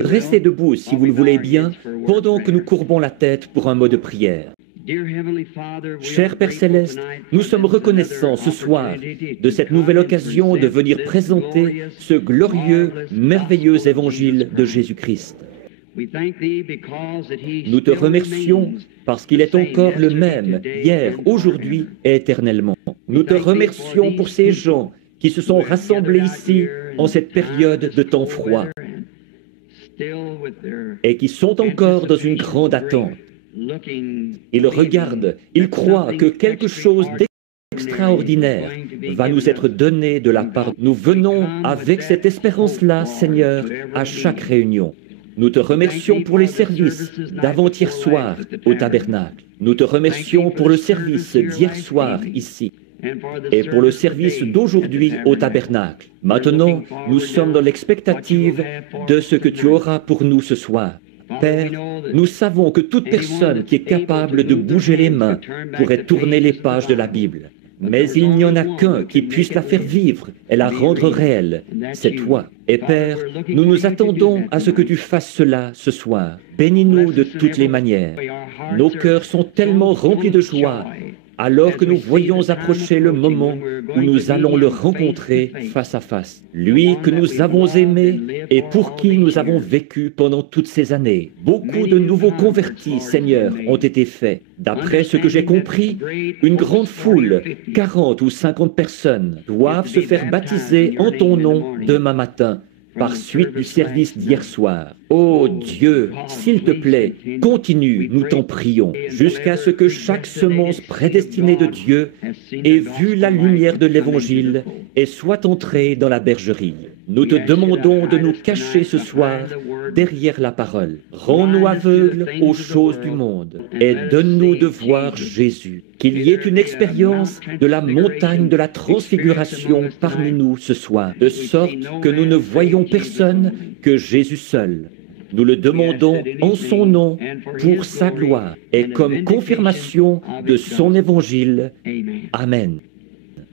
Restez debout si vous le voulez bien, pendant que nous courbons la tête pour un mot de prière. Cher Père Céleste, nous sommes reconnaissants ce soir de cette nouvelle occasion de venir présenter ce glorieux, merveilleux évangile de Jésus-Christ. Nous te remercions parce qu'il est encore le même, hier, aujourd'hui et éternellement. Nous te remercions pour ces gens qui se sont rassemblés ici en cette période de temps froid et qui sont encore dans une grande attente. Ils regardent, ils croient que quelque chose d'extraordinaire va nous être donné de la part. Nous venons avec cette espérance-là, Seigneur, à chaque réunion. Nous te remercions pour les services d'avant-hier soir au tabernacle. Nous te remercions pour le service d'hier soir ici et pour le service d'aujourd'hui au tabernacle. Maintenant, nous sommes dans l'expectative de ce que tu auras pour nous ce soir. Père, nous savons que toute personne qui est capable de bouger les mains pourrait tourner les pages de la Bible. Mais il n'y en a qu'un qui puisse la faire vivre et la rendre réelle, c'est toi. Et Père, nous nous attendons à ce que tu fasses cela ce soir. Bénis-nous de toutes les manières. Nos cœurs sont tellement remplis de joie alors que nous voyons approcher le moment où nous allons le rencontrer face à face. Lui que nous avons aimé et pour qui nous avons vécu pendant toutes ces années. Beaucoup de nouveaux convertis, Seigneur, ont été faits. D'après ce que j'ai compris, une grande foule, 40 ou 50 personnes, doivent se faire baptiser en ton nom demain matin, par suite du service d'hier soir. Ô Dieu, s'il te plaît, continue, nous t'en prions, jusqu'à ce que chaque semence prédestinée de Dieu ait vu la lumière de l'Évangile et soit entrée dans la bergerie. Nous te demandons de nous cacher ce soir derrière la parole. Rends-nous aveugles aux choses du monde et donne-nous de voir Jésus. Qu'il y ait une expérience de la montagne de la transfiguration parmi nous ce soir, de sorte que nous ne voyons personne que Jésus seul. Nous le demandons en son nom, pour sa gloire, et comme confirmation de son évangile. Amen.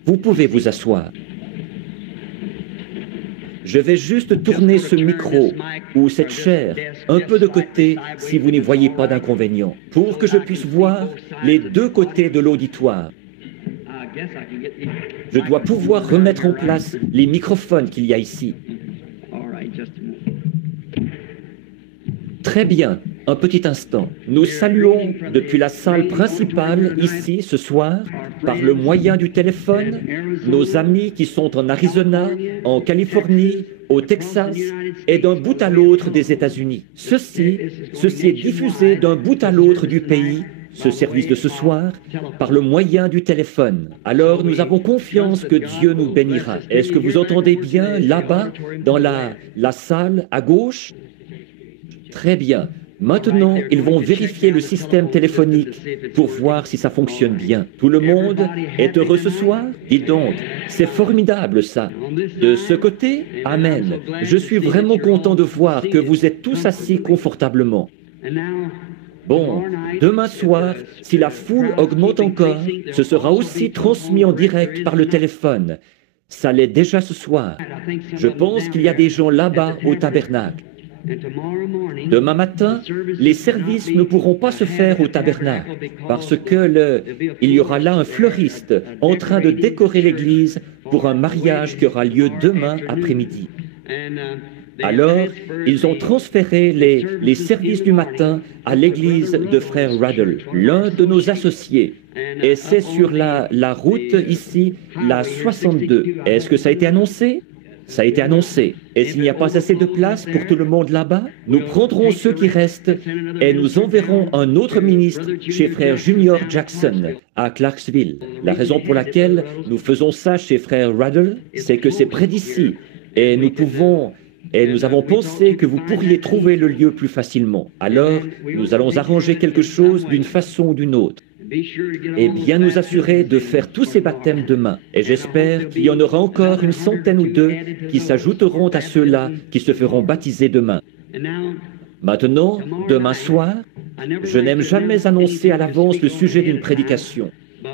Vous pouvez vous asseoir. Je vais juste tourner ce micro ou cette chaire un peu de côté si vous n'y voyez pas d'inconvénient, pour que je puisse voir les deux côtés de l'auditoire. Je dois pouvoir remettre en place les microphones qu'il y a ici. Très bien, un petit instant. Nous saluons depuis la salle principale, ici, ce soir, par le moyen du téléphone, nos amis qui sont en Arizona, en Californie, au Texas et d'un bout à l'autre des États-Unis. Ceci est diffusé d'un bout à l'autre du pays, ce service de ce soir, par le moyen du téléphone. Alors nous avons confiance que Dieu nous bénira. Est-ce que vous entendez bien là-bas, dans la salle à gauche? Très bien. Maintenant, ils vont vérifier le système téléphonique pour voir si ça fonctionne bien. Tout le monde est heureux ce soir? Dis donc, c'est formidable ça. De ce côté, Amen. Je suis vraiment content de voir que vous êtes tous assis confortablement. Bon, demain soir, si la foule augmente encore, ce sera aussi transmis en direct par le téléphone. Ça l'est déjà ce soir. Je pense qu'il y a des gens là-bas au tabernacle. Demain matin, les services ne pourront pas se faire au tabernacle parce que il y aura là un fleuriste en train de décorer l'église pour un mariage qui aura lieu demain après-midi. Alors, ils ont transféré les services du matin à l'église de frère Ruddle, l'un de nos associés. Et c'est sur la route ici, la 62. Est-ce que ça a été annoncé? Ça a été annoncé. Et s'il n'y a pas assez de place pour tout le monde là-bas, nous prendrons ceux qui restent et nous enverrons un autre ministre chez frère Junior Jackson à Clarksville. La raison pour laquelle nous faisons ça chez frère Ruddle, c'est que c'est près d'ici et nous avons pensé que vous pourriez trouver le lieu plus facilement. Alors, nous allons arranger quelque chose d'une façon ou d'une autre. Et bien nous assurer de faire tous ces baptêmes demain. Et j'espère qu'il y en aura encore une centaine ou deux qui s'ajouteront à ceux-là qui se feront baptiser demain. Maintenant, demain soir, je n'aime jamais annoncer à l'avance le sujet d'une prédication.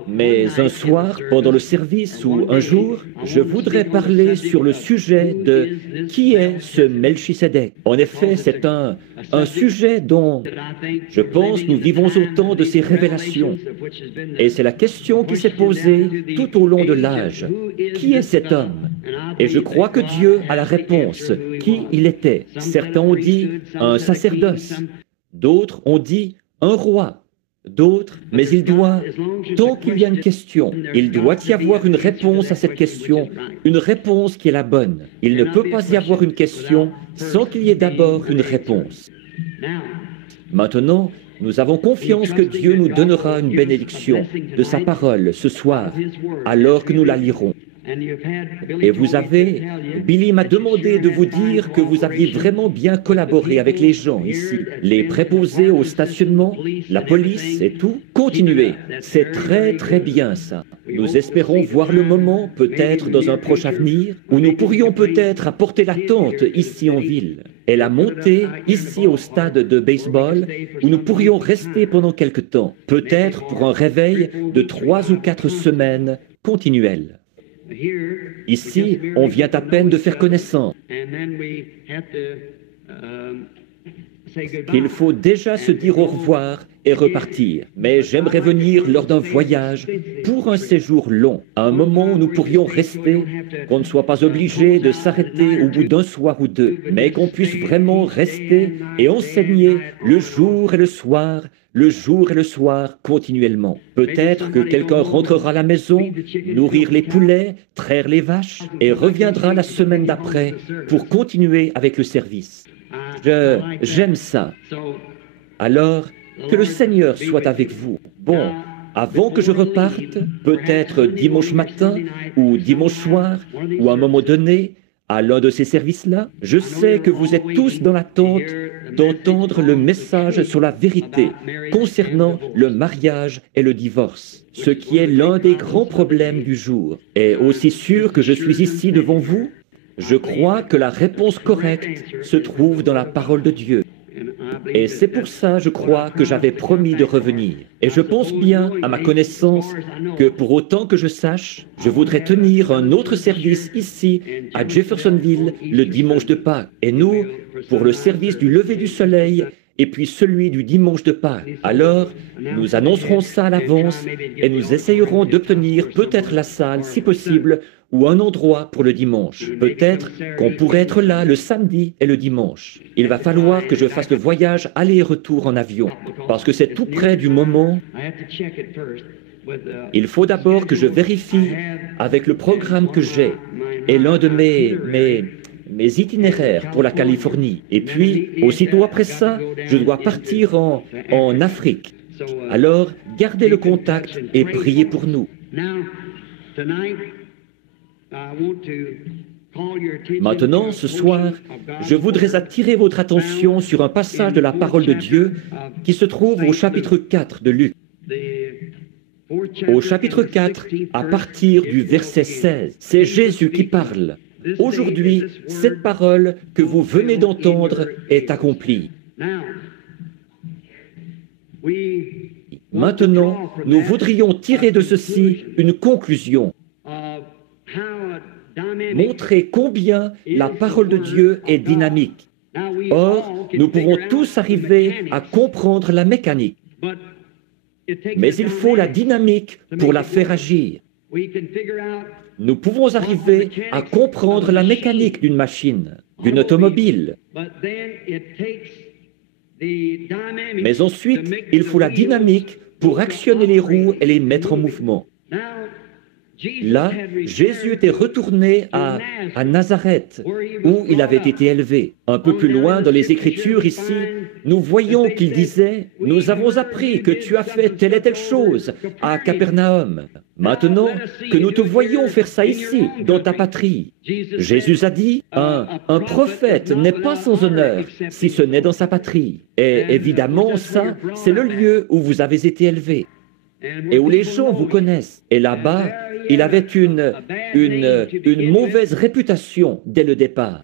Mais un soir, pendant le service ou un jour, je voudrais parler sur le sujet de qui est ce Melchisédek. En effet, c'est un sujet dont je pense nous vivons autant de ces révélations. Et c'est la question qui s'est posée tout au long de l'âge. Qui est cet homme? Et je crois que Dieu a la réponse. Qui il était? Certains ont dit un sacerdoce. D'autres ont dit un roi. D'autres, mais il doit, tant qu'il y a une question, il doit y avoir une réponse à cette question, une réponse qui est la bonne. Il ne peut pas y avoir une question sans qu'il y ait d'abord une réponse. Maintenant, nous avons confiance que Dieu nous donnera une bénédiction de sa parole ce soir, alors que nous la lirons. Et Billy m'a demandé de vous dire que vous aviez vraiment bien collaboré avec les gens ici, les préposés au stationnement, la police et tout. Continuez, c'est très très bien ça. Nous espérons voir le moment, peut-être dans un proche avenir, où nous pourrions peut-être apporter la tente ici en ville et la monter ici au stade de baseball, où nous pourrions rester pendant quelque temps, peut-être pour un réveil de 3 ou 4 semaines continuelles. Ici, on vient à peine de faire connaissance. Il faut déjà se dire au revoir et repartir. Mais j'aimerais venir lors d'un voyage pour un séjour long, à un moment où nous pourrions rester, qu'on ne soit pas obligé de s'arrêter au bout d'un soir ou deux, mais qu'on puisse vraiment rester et enseigner le jour et le soir continuellement. Peut-être que quelqu'un rentrera à la maison, nourrir les poulets, traire les vaches, et reviendra la semaine d'après pour continuer avec le service. J'aime ça. Alors, que le Seigneur soit avec vous. Bon, avant que je reparte, peut-être dimanche matin ou dimanche soir, ou à un moment donné, à l'un de ces services-là, je sais que vous êtes tous dans l'attente d'entendre le message sur la vérité concernant le mariage et le divorce, ce qui est l'un des grands problèmes du jour. Et aussi sûr que je suis ici devant vous, je crois que la réponse correcte se trouve dans la parole de Dieu. Et c'est pour ça, je crois, que j'avais promis de revenir. Et je pense bien, à ma connaissance, que pour autant que je sache, je voudrais tenir un autre service ici, à Jeffersonville, le dimanche de Pâques. Et nous, pour le service du lever du soleil, et puis celui du dimanche de Pâques. Alors, nous annoncerons ça à l'avance et nous essayerons d'obtenir peut-être la salle, si possible, ou un endroit pour le dimanche. Peut-être qu'on pourrait être là le samedi et le dimanche. Il va falloir que je fasse le voyage aller et retour en avion, parce que c'est tout près du moment. Il faut d'abord que je vérifie avec le programme que j'ai et l'un de mes itinéraires pour la Californie. Et puis, aussitôt après ça, je dois partir en Afrique. Alors, gardez le contact et priez pour nous. Maintenant, ce soir, je voudrais attirer votre attention sur un passage de la parole de Dieu qui se trouve au chapitre 4 de Luc. Au chapitre 4, à partir du verset 16, c'est Jésus qui parle. Aujourd'hui, cette parole que vous venez d'entendre est accomplie. Maintenant, nous voudrions tirer de ceci une conclusion. Montrer combien la parole de Dieu est dynamique. Or, nous pouvons tous arriver à comprendre la mécanique. Mais il faut la dynamique pour la faire agir. Nous pouvons arriver à comprendre la mécanique d'une machine, d'une automobile. Mais ensuite, il faut la dynamique pour actionner les roues et les mettre en mouvement. Là, Jésus était retourné à Nazareth, où il avait été élevé. Un peu plus loin dans les Écritures ici, nous voyons qu'il disait « Nous avons appris que tu as fait telle et telle chose à Capernaum. Maintenant que nous te voyons faire ça ici, dans ta patrie. » Jésus a dit « Un prophète n'est pas sans honneur, si ce n'est dans sa patrie. » Et évidemment, ça, c'est le lieu où vous avez été élevé et où les gens vous connaissent. Et là-bas, il avait une mauvaise réputation dès le départ,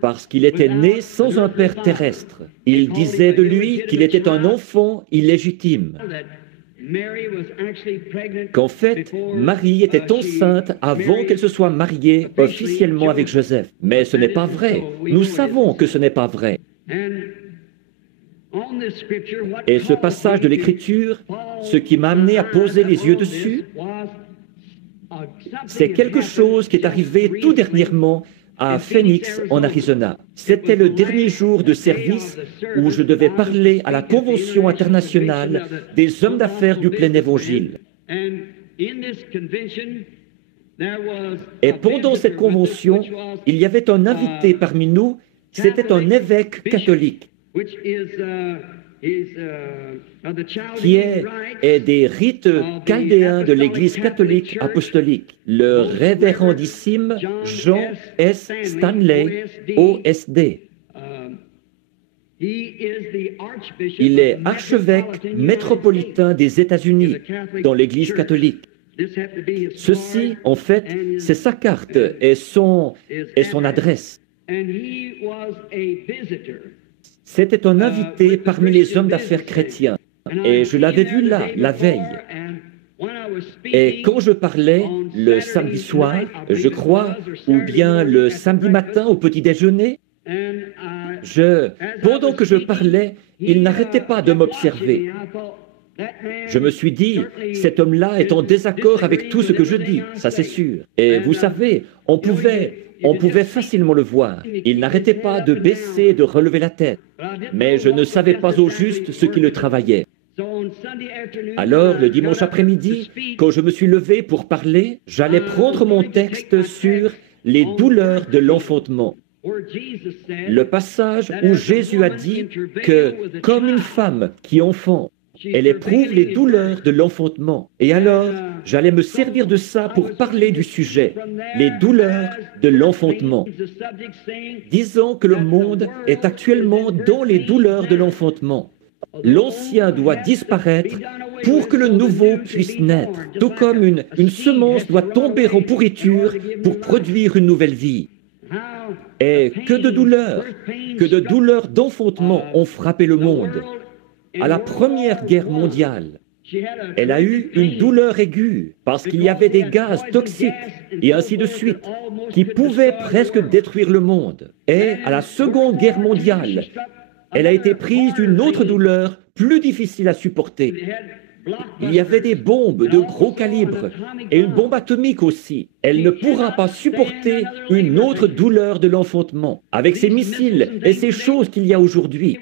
parce qu'il était né sans un père terrestre. Il disait de lui qu'il était un enfant illégitime. qu'en fait, Marie était enceinte avant qu'elle se soit mariée officiellement avec Joseph. Mais ce n'est pas vrai. Nous savons que ce n'est pas vrai. Et ce passage de l'Écriture, ce qui m'a amené à poser les yeux dessus, c'est quelque chose qui est arrivé tout dernièrement à Phoenix, en Arizona. C'était le dernier jour de service où je devais parler à la Convention internationale des hommes d'affaires du plein évangile. Et pendant cette convention, il y avait un invité parmi nous, c'était un évêque catholique qui est des rites chaldéens de l'Église catholique apostolique, le révérendissime Jean S. Stanley, OSD. Il est archevêque métropolitain des États-Unis dans l'Église catholique. Ceci, en fait, c'est sa carte et son adresse. C'était un invité parmi les hommes d'affaires chrétiens. Et je l'avais vu là, la veille. Et quand je parlais le samedi soir, je crois, ou bien le samedi matin au petit déjeuner, pendant que je parlais, il n'arrêtait pas de m'observer. Je me suis dit, cet homme-là est en désaccord avec tout ce que je dis, ça c'est sûr. Et vous savez, on pouvait facilement le voir. Il n'arrêtait pas de baisser et de relever la tête. Mais je ne savais pas au juste ce qui le travaillait. Alors, le dimanche après-midi, quand je me suis levé pour parler, j'allais prendre mon texte sur les douleurs de l'enfantement. Le passage où Jésus a dit que, comme une femme qui enfante, elle éprouve les douleurs de l'enfantement. Et alors, j'allais me servir de ça pour parler du sujet, les douleurs de l'enfantement. Disons que le monde est actuellement dans les douleurs de l'enfantement. L'ancien doit disparaître pour que le nouveau puisse naître, tout comme une semence doit tomber en pourriture pour produire une nouvelle vie. Et que de douleurs d'enfantement ont frappé le monde. À la Première Guerre mondiale, elle a eu une douleur aiguë parce qu'il y avait des gaz toxiques et ainsi de suite qui pouvaient presque détruire le monde. Et à la Seconde Guerre mondiale, elle a été prise d'une autre douleur plus difficile à supporter. Il y avait des bombes de gros calibre et une bombe atomique aussi. Elle ne pourra pas supporter une autre douleur de l'enfantement avec ces missiles et ces choses qu'il y a aujourd'hui.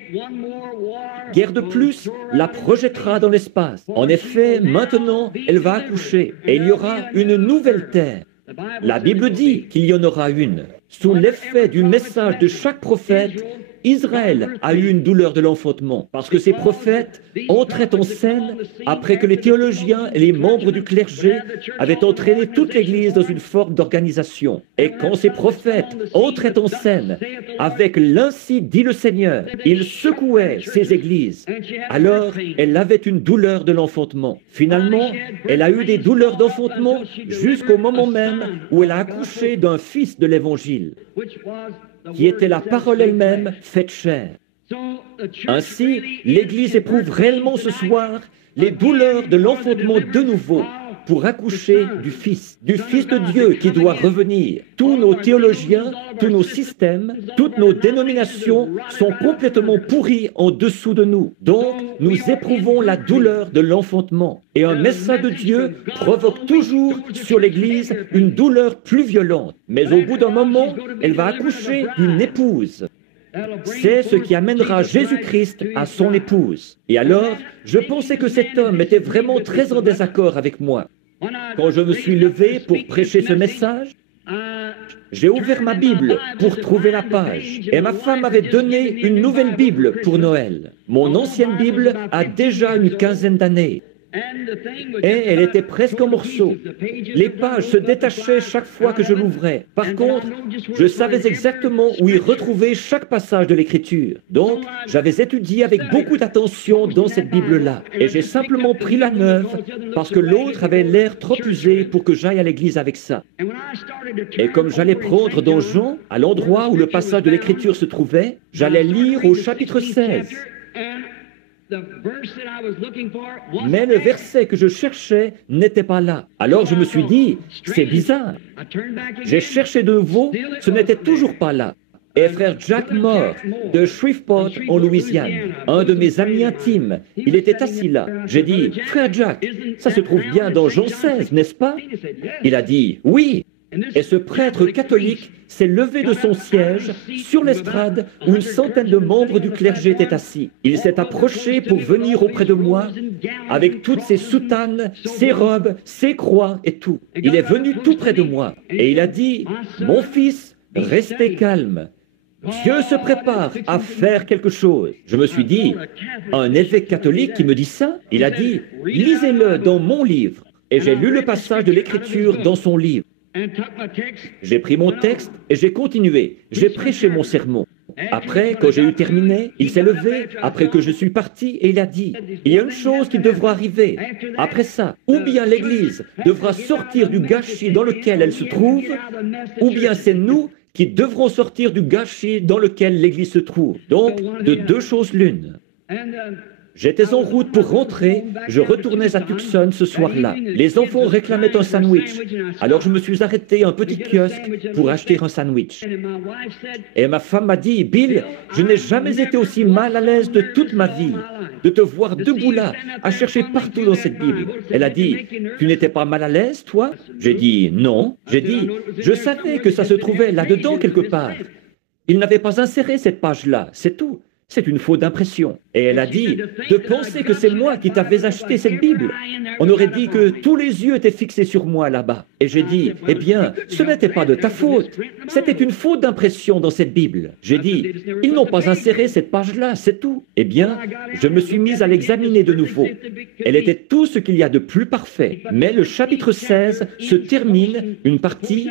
Guerre de plus la projettera dans l'espace. En effet, maintenant, elle va accoucher et il y aura une nouvelle terre. La Bible dit qu'il y en aura une. Sous l'effet du message de chaque prophète, Israël a eu une douleur de l'enfantement parce que ces prophètes entraient en scène après que les théologiens et les membres du clergé avaient entraîné toute l'Église dans une forme d'organisation. Et quand ces prophètes entraient en scène avec l'Ainsi dit le Seigneur, ils secouaient ces églises. Alors, elle avait une douleur de l'enfantement. Finalement, elle a eu des douleurs d'enfantement jusqu'au moment même où elle a accouché d'un fils de l'Évangile, qui était la parole elle-même faite chair. Ainsi, l'Église éprouve réellement ce soir les douleurs de l'enfantement de nouveau pour accoucher du Fils de Dieu qui doit revenir. Tous nos théologiens, tous nos systèmes, toutes nos dénominations sont complètement pourris en dessous de nous. Donc, nous éprouvons la douleur de l'enfantement. Et un message de Dieu provoque toujours sur l'Église une douleur plus violente. Mais au bout d'un moment, elle va accoucher d'une épouse. C'est ce qui amènera Jésus-Christ à son épouse. Et alors, je pensais que cet homme était vraiment très en désaccord avec moi. Quand je me suis levé pour prêcher ce message, j'ai ouvert ma Bible pour trouver la page. Et ma femme m'avait donné une nouvelle Bible pour Noël. Mon ancienne Bible a déjà une quinzaine d'années. Et elle était presque en morceaux. Les pages se détachaient chaque fois que je l'ouvrais. Par contre, je savais exactement où y retrouver chaque passage de l'Écriture. Donc, j'avais étudié avec beaucoup d'attention dans cette Bible-là. Et j'ai simplement pris la neuve parce que l'autre avait l'air trop usé pour que j'aille à l'église avec ça. Et comme j'allais prendre dans Jean, à l'endroit où le passage de l'Écriture se trouvait, j'allais lire au chapitre 16. Mais le verset que je cherchais n'était pas là. Alors je me suis dit, c'est bizarre. J'ai cherché de nouveau, ce n'était toujours pas là. Et frère Jack Moore de Shreveport en Louisiane, un de mes amis intimes, il était assis là. J'ai dit, frère Jack, ça se trouve bien dans Jean 16, n'est-ce pas? Il a dit, oui. Et ce prêtre catholique s'est levé de son siège sur l'estrade où une centaine de membres du clergé étaient assis. Il s'est approché pour venir auprès de moi avec toutes ses soutanes, ses robes, ses croix et tout. Il est venu tout près de moi et il a dit, mon fils, restez calme. Dieu se prépare à faire quelque chose. Je me suis dit, un évêque catholique qui me dit ça? Il a dit, lisez-le dans mon livre. Et j'ai lu le passage de l'Écriture dans son livre. J'ai pris mon texte et j'ai continué. J'ai prêché mon sermon. Après, quand j'ai eu terminé, il s'est levé, après que je suis parti, et il a dit, il y a une chose qui devra arriver. Après ça, ou bien l'Église devra sortir du gâchis dans lequel elle se trouve, ou bien c'est nous qui devront sortir du gâchis dans lequel l'Église se trouve. Donc, de deux choses l'une. J'étais en route pour rentrer, je retournais à Tucson ce soir-là. Les enfants réclamaient un sandwich. Alors je me suis arrêté à un petit kiosque pour acheter un sandwich. Et ma femme m'a dit, Bill, je n'ai jamais été aussi mal à l'aise de toute ma vie, de te voir debout là, à chercher partout dans cette Bible. Elle a dit, tu n'étais pas mal à l'aise, toi? J'ai dit, non. J'ai dit, je savais que ça se trouvait là-dedans quelque part. Il n'avait pas inséré cette page-là, c'est tout. C'est une faute d'impression. Et elle a dit, de penser que c'est moi qui t'avais acheté cette Bible. On aurait dit que tous les yeux étaient fixés sur moi là-bas. Et j'ai dit, eh bien, ce n'était pas de ta faute. C'était une faute d'impression dans cette Bible. J'ai dit, ils n'ont pas inséré cette page-là, c'est tout. Eh bien, je me suis mise à l'examiner de nouveau. Elle était tout ce qu'il y a de plus parfait. Mais le chapitre 16 se termine, une partie,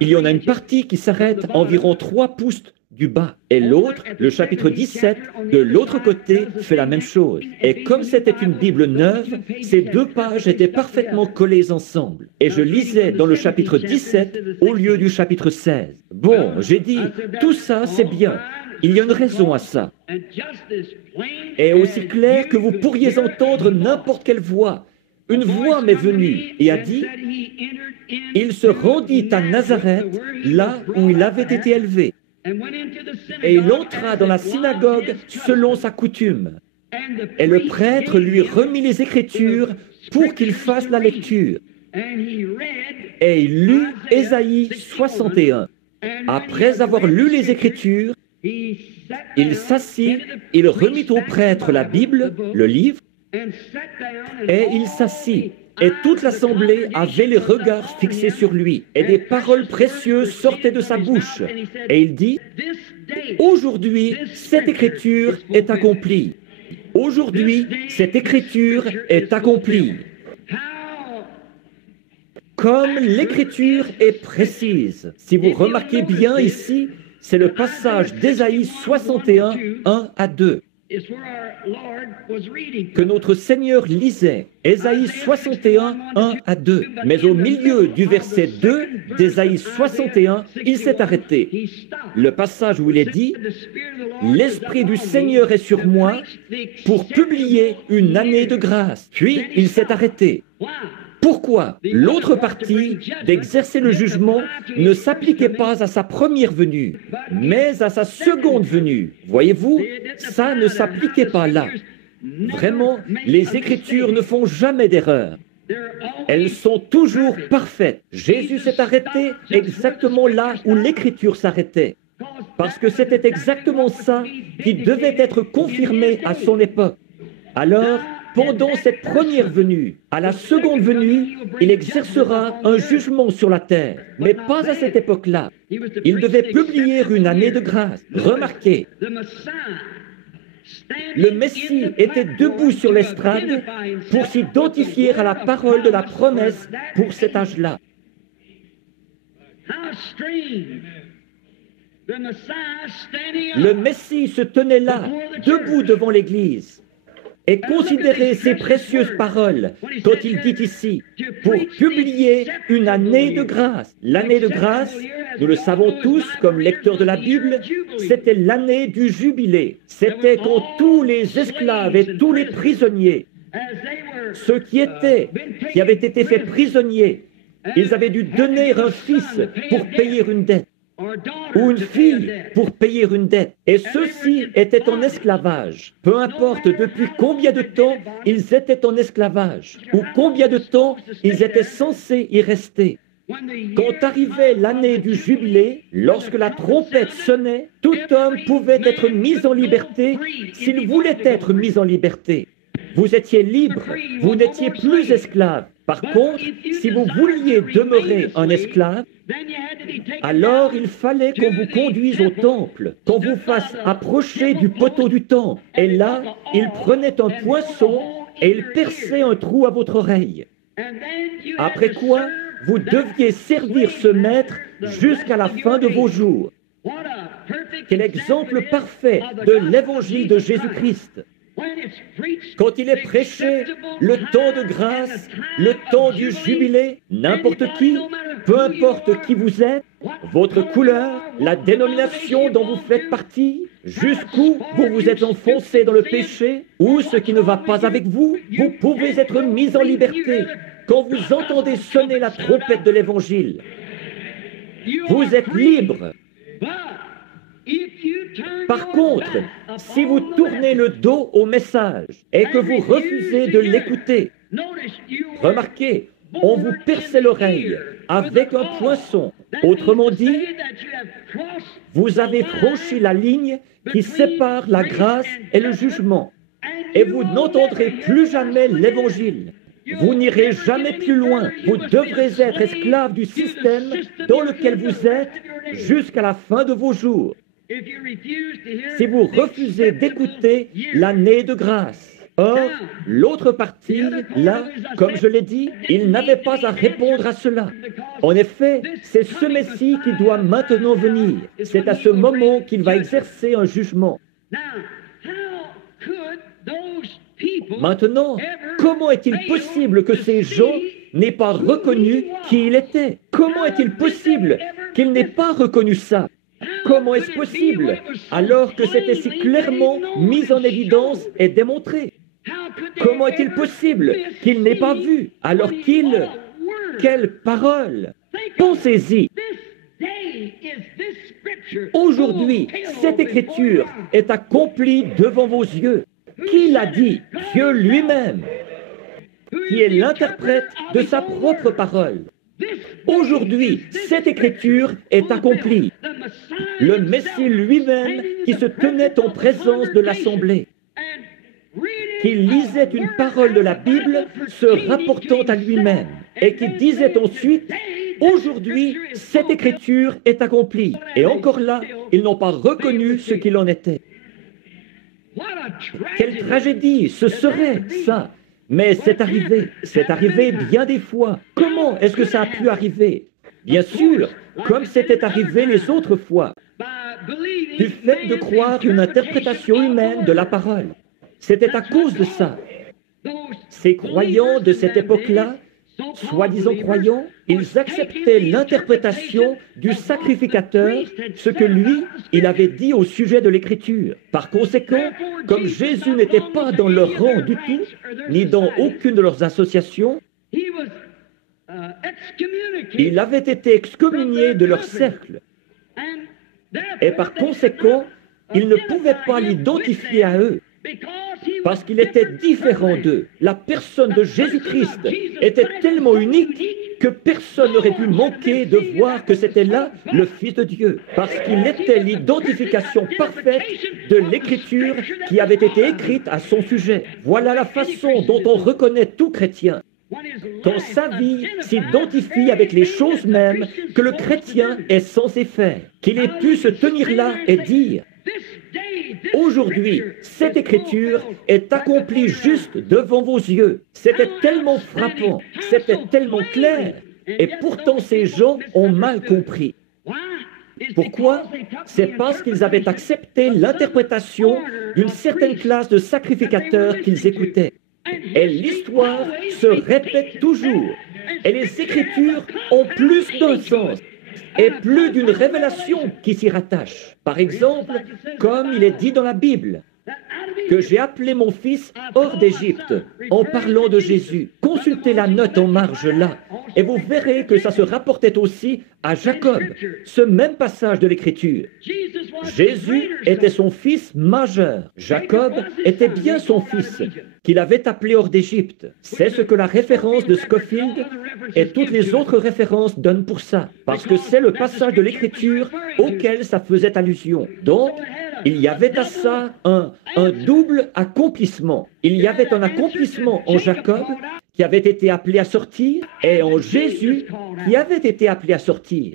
il y en a une partie qui s'arrête environ 3 pouces du bas. Et l'autre, le chapitre 17, de l'autre côté, fait la même chose. Et comme c'était une Bible neuve, ces 2 pages étaient parfaitement collées ensemble. Et je lisais dans le chapitre 17 au lieu du chapitre 16. Bon, j'ai dit, tout ça, c'est bien. Il y a une raison à ça. Et aussi clair que vous pourriez entendre n'importe quelle voix. Une voix m'est venue et a dit, il se rendit à Nazareth, là où il avait été élevé. Et il entra dans la synagogue selon sa coutume. Et le prêtre lui remit les Écritures pour qu'il fasse la lecture. Et il lut Ésaïe 61. Après avoir lu les Écritures, il s'assit, il remit au prêtre la Bible, le livre, et il s'assit. Et toute l'assemblée avait les regards fixés sur lui, et des paroles précieuses sortaient de sa bouche. Et il dit, « Aujourd'hui, cette écriture est accomplie. Aujourd'hui, cette écriture est accomplie. » Comme l'écriture est précise. Si vous remarquez bien ici, c'est le passage d'Ésaïe 61, 1 à 2. Que notre Seigneur lisait, Ésaïe 61, 1 à 2. Mais au milieu du verset 2 d'Ésaïe 61, il s'est arrêté. Le passage où il est dit, « L'Esprit du Seigneur est sur moi pour publier une année de grâce. » Puis il s'est arrêté. Pourquoi l'autre partie d'exercer le jugement ne s'appliquait pas à sa première venue, mais à sa seconde venue? Voyez-vous, ça ne s'appliquait pas là. Vraiment, les Écritures ne font jamais d'erreur. Elles sont toujours parfaites. Jésus s'est arrêté exactement là où l'Écriture s'arrêtait, parce que c'était exactement ça qui devait être confirmé à son époque. Alors, pendant cette première venue, à la seconde venue, il exercera un jugement sur la terre, mais pas à cette époque-là. Il devait publier une année de grâce. Remarquez, le Messie était debout sur l'estrade pour s'identifier à la parole de la promesse pour cet âge-là. Le Messie se tenait là, debout devant l'Église. Et considérez ces précieuses paroles quand il dit ici, pour publier une année de grâce. L'année de grâce, nous le savons tous comme lecteurs de la Bible, c'était l'année du jubilé. C'était quand tous les esclaves et tous les prisonniers, ceux qui avaient été faits prisonniers, ils avaient dû donner un fils pour payer une dette, ou une fille pour payer une dette. Et ceux-ci étaient en esclavage. Peu importe depuis combien de temps ils étaient en esclavage, ou combien de temps ils étaient censés y rester. Quand arrivait l'année du jubilé, lorsque la trompette sonnait, tout homme pouvait être mis en liberté s'il voulait être mis en liberté. Vous étiez libre, vous n'étiez plus esclave. Par contre, si vous vouliez demeurer un esclave, alors il fallait qu'on vous conduise au temple, qu'on vous fasse approcher du poteau du temple. Et là, il prenait un poinçon et il perçait un trou à votre oreille. Après quoi, vous deviez servir ce maître jusqu'à la fin de vos jours. Quel exemple parfait de l'évangile de Jésus-Christ. Quand il est prêché, le temps de grâce, le temps du jubilé, n'importe qui, peu importe qui vous êtes, votre couleur, la dénomination dont vous faites partie, jusqu'où vous vous êtes enfoncé dans le péché, ou ce qui ne va pas avec vous, vous pouvez être mis en liberté. Quand vous entendez sonner la trompette de l'Évangile, vous êtes libre. Par contre, si vous tournez le dos au message et que vous refusez de l'écouter, remarquez, on vous perçait l'oreille avec un poinçon. Autrement dit, vous avez franchi la ligne qui sépare la grâce et le jugement. Et vous n'entendrez plus jamais l'Évangile. Vous n'irez jamais plus loin. Vous devrez être esclave du système dans lequel vous êtes jusqu'à la fin de vos jours. Si vous refusez d'écouter l'année de grâce. Or, l'autre partie, là, comme je l'ai dit, il n'avait pas à répondre à cela. En effet, c'est ce Messie qui doit maintenant venir. C'est à ce moment qu'il va exercer un jugement. Maintenant, comment est-il possible que ces gens n'aient pas reconnu qui il était? Comment est-il possible qu'ils n'aient pas reconnu ça? Comment est-ce possible alors que c'était si clairement mis en évidence et démontré? Comment est-il possible qu'ils n'aient pas vu alors qu'ils... Quelle parole! Pensez-y! Aujourd'hui, cette écriture est accomplie devant vos yeux. Qui l'a dit? Dieu lui-même, qui est l'interprète de sa propre parole. Aujourd'hui, cette écriture est accomplie. Le Messie lui-même qui se tenait en présence de l'assemblée, qui lisait une parole de la Bible se rapportant à lui-même et qui disait ensuite, aujourd'hui, cette écriture est accomplie. Et encore là, ils n'ont pas reconnu ce qu'il en était. Quelle tragédie ce serait, ça! Mais c'est arrivé bien des fois. Comment est-ce que ça a pu arriver? Bien sûr, comme c'était arrivé les autres fois, du fait de croire une interprétation humaine de la parole. C'était à cause de ça. Ces croyants de cette époque-là, soi-disant croyants, ils acceptaient l'interprétation du sacrificateur, ce que lui, il avait dit au sujet de l'Écriture. Par conséquent, comme Jésus n'était pas dans leur rang du tout, ni dans aucune de leurs associations, il avait été excommunié de leur cercle. Et par conséquent, ils ne pouvaient pas l'identifier à eux, parce qu'il était différent d'eux. La personne de Jésus-Christ était tellement unique que personne n'aurait pu manquer de voir que c'était là le Fils de Dieu, parce qu'il était l'identification parfaite de l'Écriture qui avait été écrite à son sujet. Voilà la façon dont on reconnaît tout chrétien. Quand sa vie s'identifie avec les choses mêmes que le chrétien est censé faire, qu'il ait pu se tenir là et dire: aujourd'hui, cette écriture est accomplie juste devant vos yeux. C'était tellement frappant, c'était tellement clair, et pourtant ces gens ont mal compris. Pourquoi? C'est parce qu'ils avaient accepté l'interprétation d'une certaine classe de sacrificateurs qu'ils écoutaient. Et l'histoire se répète toujours. Et les Écritures ont plus d'un sens et plus d'une révélation qui s'y rattache. Par exemple, comme il est dit dans la Bible, que j'ai appelé mon fils hors d'Égypte en parlant de Jésus. Consultez la note en marge là, et vous verrez que ça se rapportait aussi à Jacob, ce même passage de l'Écriture. Jésus était son fils majeur. Jacob était bien son fils, qu'il avait appelé hors d'Égypte. C'est ce que la référence de Scofield et toutes les autres références donnent pour ça, parce que c'est le passage de l'Écriture auquel ça faisait allusion. Donc, il y avait à ça un double accomplissement. Il y avait un accomplissement en Jacob qui avait été appelé à sortir et en Jésus qui avait été appelé à sortir.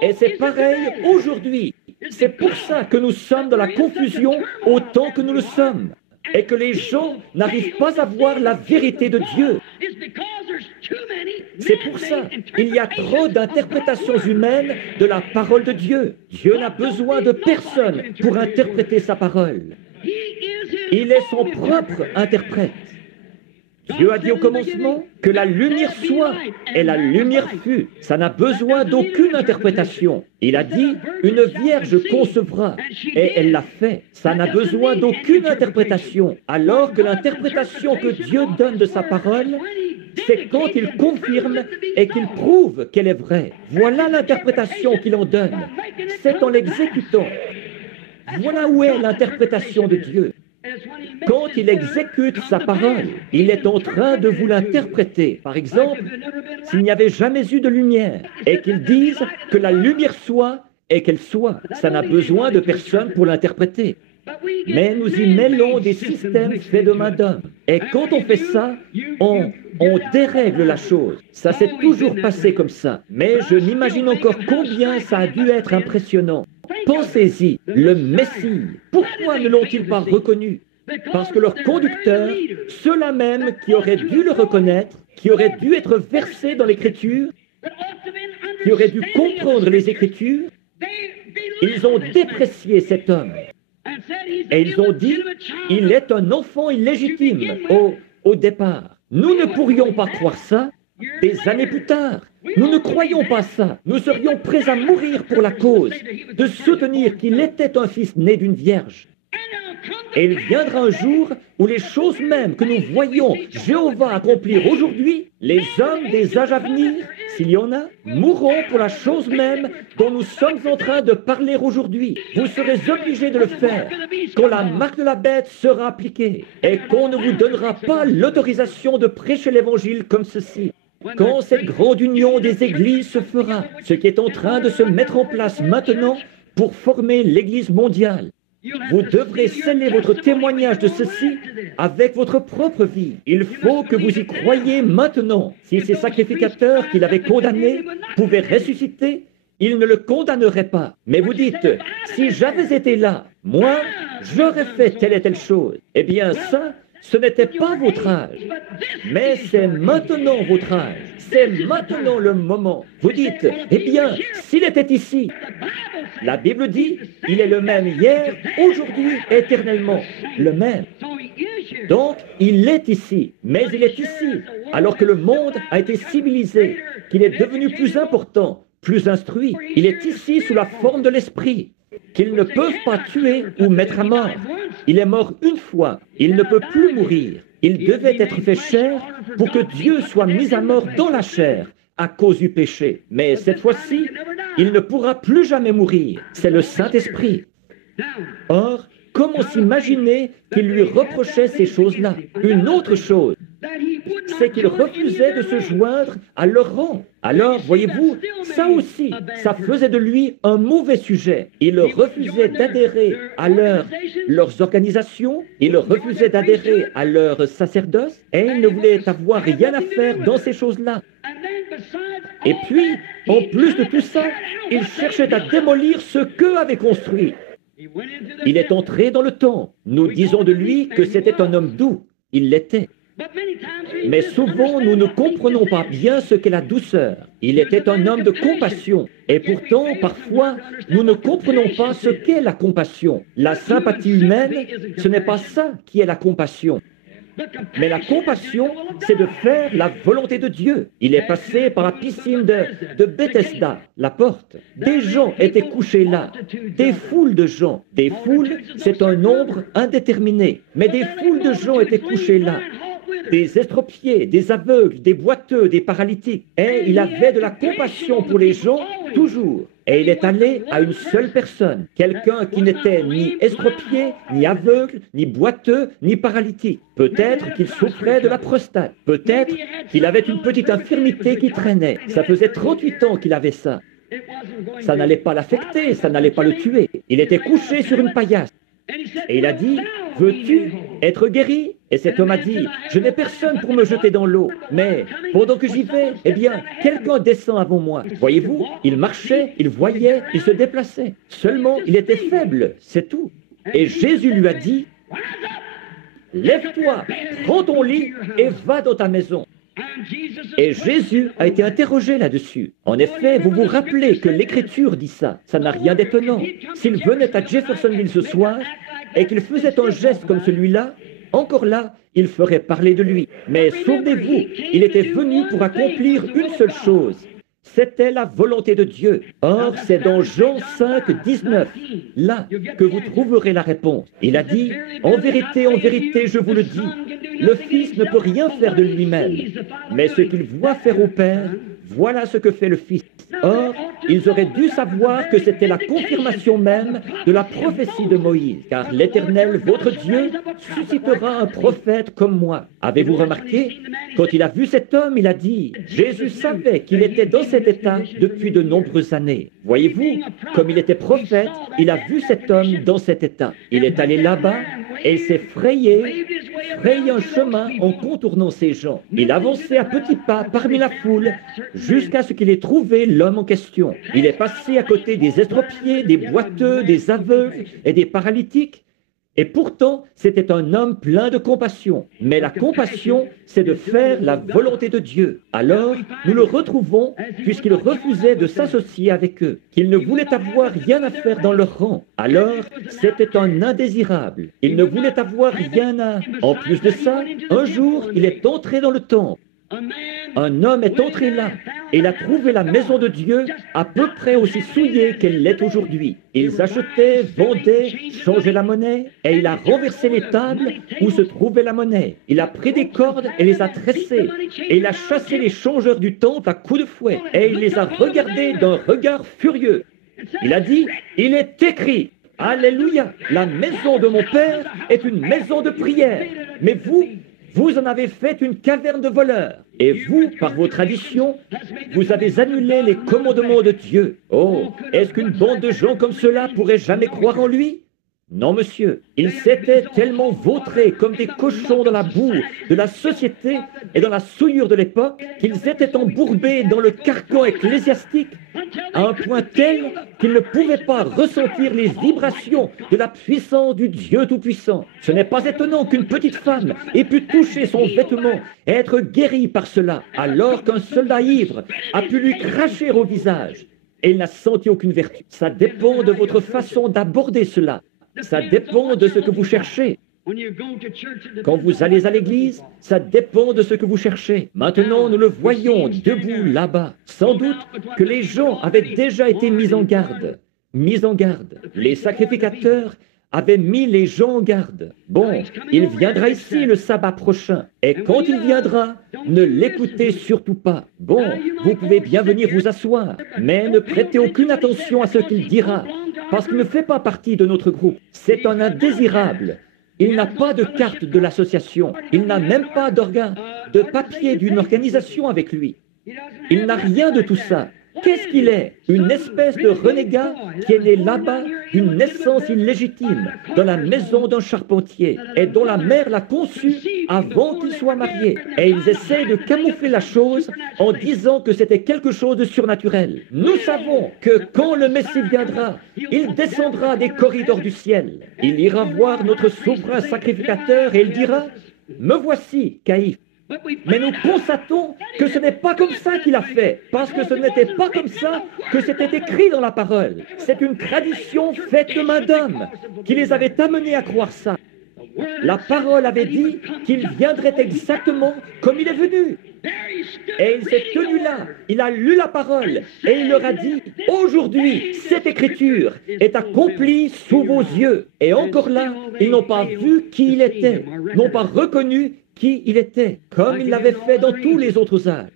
Et c'est pareil aujourd'hui. C'est pour ça que nous sommes dans la confusion autant que nous le sommes. Et que les gens n'arrivent pas à voir la vérité de Dieu. C'est pour ça qu'il y a trop d'interprétations humaines de la parole de Dieu. Dieu n'a besoin de personne pour interpréter sa parole. Il est son propre interprète. Dieu a dit au commencement que la lumière soit, et la lumière fut. Ça n'a besoin d'aucune interprétation. Il a dit, une vierge concevra, et elle l'a fait. Ça n'a besoin d'aucune interprétation. Alors que l'interprétation que Dieu donne de sa parole, c'est quand il confirme et qu'il prouve qu'elle est vraie. Voilà l'interprétation qu'il en donne. C'est en l'exécutant. Voilà où est l'interprétation de Dieu. Quand il exécute sa parole, il est en train de vous l'interpréter. Par exemple, s'il n'y avait jamais eu de lumière et qu'il dise que la lumière soit et qu'elle soit, ça n'a besoin de personne pour l'interpréter. Mais nous y mêlons des systèmes faits de main d'homme. Et quand on fait ça, on dérègle la chose. Ça s'est toujours passé comme ça. Mais je n'imagine encore combien ça a dû être impressionnant. Pensez-y, le Messie, pourquoi ne l'ont-ils pas reconnu? Parce que leurs conducteurs, ceux-là même qui auraient dû le reconnaître, qui auraient dû être versés dans l'Écriture, qui auraient dû comprendre les Écritures, ils ont déprécié cet homme. Et ils ont dit, il est un enfant illégitime au départ. Nous ne pourrions pas croire ça des années plus tard. Nous ne croyons pas ça. Nous serions prêts à mourir pour la cause, de soutenir qu'il était un fils né d'une vierge. Et il viendra un jour où les choses mêmes que nous voyons Jéhovah accomplir aujourd'hui, les hommes des âges à venir, s'il y en a, mourront pour la chose même dont nous sommes en train de parler aujourd'hui. Vous serez obligés de le faire quand la marque de la bête sera appliquée et qu'on ne vous donnera pas l'autorisation de prêcher l'évangile comme ceci. Quand cette grande union des églises se fera, ce qui est en train de se mettre en place maintenant pour former l'Église mondiale, vous devrez sceller votre témoignage de ceci avec votre propre vie. Il faut que vous y croyiez maintenant. Si ces sacrificateurs qu'il avait condamnés pouvaient ressusciter, ils ne le condamneraient pas. Mais vous dites, si j'avais été là, moi, j'aurais fait telle et telle chose. Eh bien ça, ce n'était pas votre âge, mais c'est maintenant votre âge. C'est maintenant le moment. Vous dites, eh bien, s'il était ici, la Bible dit, il est le même hier, aujourd'hui, éternellement. Le même. Donc, il est ici, mais il est ici, alors que le monde a été civilisé, qu'il est devenu plus important, plus instruit. Il est ici sous la forme de l'esprit, qu'ils ne peuvent pas tuer ou mettre à mort. Il est mort une fois, il ne peut plus mourir. Il devait être fait chair pour que Dieu soit mis à mort dans la chair à cause du péché. Mais cette fois-ci, il ne pourra plus jamais mourir. C'est le Saint-Esprit. Or, comment s'imaginer qu'il lui reprochait ces choses-là? Une autre chose, c'est qu'il refusait de se joindre à leur rang. Alors, voyez-vous, ça aussi, ça faisait de lui un mauvais sujet. Il refusait d'adhérer à leurs organisations, il refusait d'adhérer à leur sacerdoce, et il ne voulait avoir rien à faire dans ces choses-là. Et puis, en plus de tout ça, il cherchait à démolir ce qu'eux avaient construit. Il est entré dans le temps. Nous disons de lui que c'était un homme doux. Il l'était. Mais souvent, nous ne comprenons pas bien ce qu'est la douceur. Il était un homme de compassion. Et pourtant, parfois, nous ne comprenons pas ce qu'est la compassion. La sympathie humaine, ce n'est pas ça qui est la compassion. Mais la compassion, c'est de faire la volonté de Dieu. Il est passé par la piscine de Bethesda, la porte. Des gens étaient couchés là, des foules de gens. Des foules, c'est un nombre indéterminé. Mais des foules de gens étaient couchés là. Des estropiés, des aveugles, des boiteux, des paralytiques. Et il avait de la compassion pour les gens, toujours. Et il est allé à une seule personne, quelqu'un qui n'était ni estropié, ni aveugle, ni boiteux, ni paralytique. Peut-être qu'il souffrait de la prostate. Peut-être qu'il avait une petite infirmité qui traînait. Ça faisait 38 ans qu'il avait ça. Ça n'allait pas l'affecter, ça n'allait pas le tuer. Il était couché sur une paillasse. Et il a dit, « Veux-tu être guéri ?» Et cet homme a dit, « Je n'ai personne pour me jeter dans l'eau. Mais pendant que j'y vais, eh bien, quelqu'un descend avant moi. » Voyez-vous, il marchait, il voyait, il se déplaçait. Seulement, il était faible, c'est tout. Et Jésus lui a dit, « Lève-toi, prends ton lit et va dans ta maison. » Et Jésus a été interrogé là-dessus. En effet, vous vous rappelez que l'Écriture dit ça. Ça n'a rien d'étonnant. S'il venait à Jeffersonville ce soir et qu'il faisait un geste comme celui-là, encore là, il ferait parler de lui. Mais souvenez-vous, il était venu pour accomplir une seule chose. C'était la volonté de Dieu. Or, c'est dans Jean 5, 19, là, que vous trouverez la réponse. Il a dit, « En vérité, je vous le dis, le Fils ne peut rien faire de lui-même, mais ce qu'il voit faire au Père, voilà ce que fait le Fils. » Or, ils auraient dû savoir que c'était la confirmation même de la prophétie de Moïse, car l'Éternel, votre Dieu, suscitera un prophète comme moi. Avez-vous remarqué? Quand il a vu cet homme, il a dit, Jésus savait qu'il était dans cet état depuis de nombreuses années. Voyez-vous, comme il était prophète, il a vu cet homme dans cet état. Il est allé là-bas et il s'est frayé un chemin en contournant ces gens. Il avançait à petits pas parmi la foule jusqu'à ce qu'il ait trouvé l'homme en question. Il est passé à côté des estropiés, des boiteux, des aveugles et des paralytiques. Et pourtant, c'était un homme plein de compassion. Mais la compassion, c'est de faire la volonté de Dieu. Alors, nous le retrouvons puisqu'il refusait de s'associer avec eux, qu'il ne voulait avoir rien à faire dans leur rang. Alors, c'était un indésirable. Il ne voulait avoir rien à... En plus de ça, un jour, il est entré dans le temple. Un homme est entré là et il a trouvé la maison de Dieu à peu près aussi souillée qu'elle l'est aujourd'hui. Ils achetaient, vendaient, changeaient la monnaie et il a renversé les tables où se trouvait la monnaie. Il a pris des cordes et les a tressées et il a chassé les changeurs du temple à coups de fouet et il les a regardés d'un regard furieux. Il a dit, il est écrit, Alléluia, la maison de mon Père est une maison de prière, mais vous en avez fait une caverne de voleurs. Et vous, par vos traditions, vous avez annulé les commandements de Dieu. Oh, est-ce qu'une bande de gens comme cela pourrait jamais croire en lui? Non, monsieur. Ils s'étaient tellement vautrés comme des cochons dans la boue de la société et dans la souillure de l'époque qu'ils étaient embourbés dans le carcan ecclésiastique à un point tel qu'ils ne pouvaient pas ressentir les vibrations de la puissance du Dieu Tout-Puissant. Ce n'est pas étonnant qu'une petite femme ait pu toucher son vêtement et être guérie par cela, alors qu'un soldat ivre a pu lui cracher au visage et il n'a senti aucune vertu. Ça dépend de votre façon d'aborder cela. Ça dépend de ce que vous cherchez. Quand vous allez à l'église, ça dépend de ce que vous cherchez. Maintenant, nous le voyons debout là-bas. Sans doute que les gens avaient déjà été mis en garde. Mis en garde. Les sacrificateurs avaient mis les gens en garde. Bon, il viendra ici le sabbat prochain. Et quand il viendra, ne l'écoutez surtout pas. Bon, vous pouvez bien venir vous asseoir, mais ne prêtez aucune attention à ce qu'il dira, parce qu'il ne fait pas partie de notre groupe. C'est un indésirable. Il n'a pas de carte de l'association. Il n'a même pas de papier d'une organisation avec lui. Il n'a rien de tout ça. Qu'est-ce qu'il est? Une espèce de renégat qui est né là-bas d'une naissance illégitime, dans la maison d'un charpentier, et dont la mère l'a conçu avant qu'il soit marié. Et ils essaient de camoufler la chose en disant que c'était quelque chose de surnaturel. Nous savons que quand le Messie viendra, il descendra des corridors du ciel. Il ira voir notre souverain sacrificateur et il dira, Me voici, Caïphe. Mais nous constatons que ce n'est pas comme ça qu'il a fait, parce que ce n'était pas comme ça que c'était écrit dans la parole. C'est une tradition faite de main d'homme qui les avait amenés à croire ça. La parole avait dit qu'il viendrait exactement comme il est venu. Et il s'est tenu là, il a lu la parole et il leur a dit, aujourd'hui, cette écriture est accomplie sous vos yeux. Et encore là, ils n'ont pas vu qui il était, n'ont pas reconnu qui il était, comme il l'avait fait dans tous les autres âges.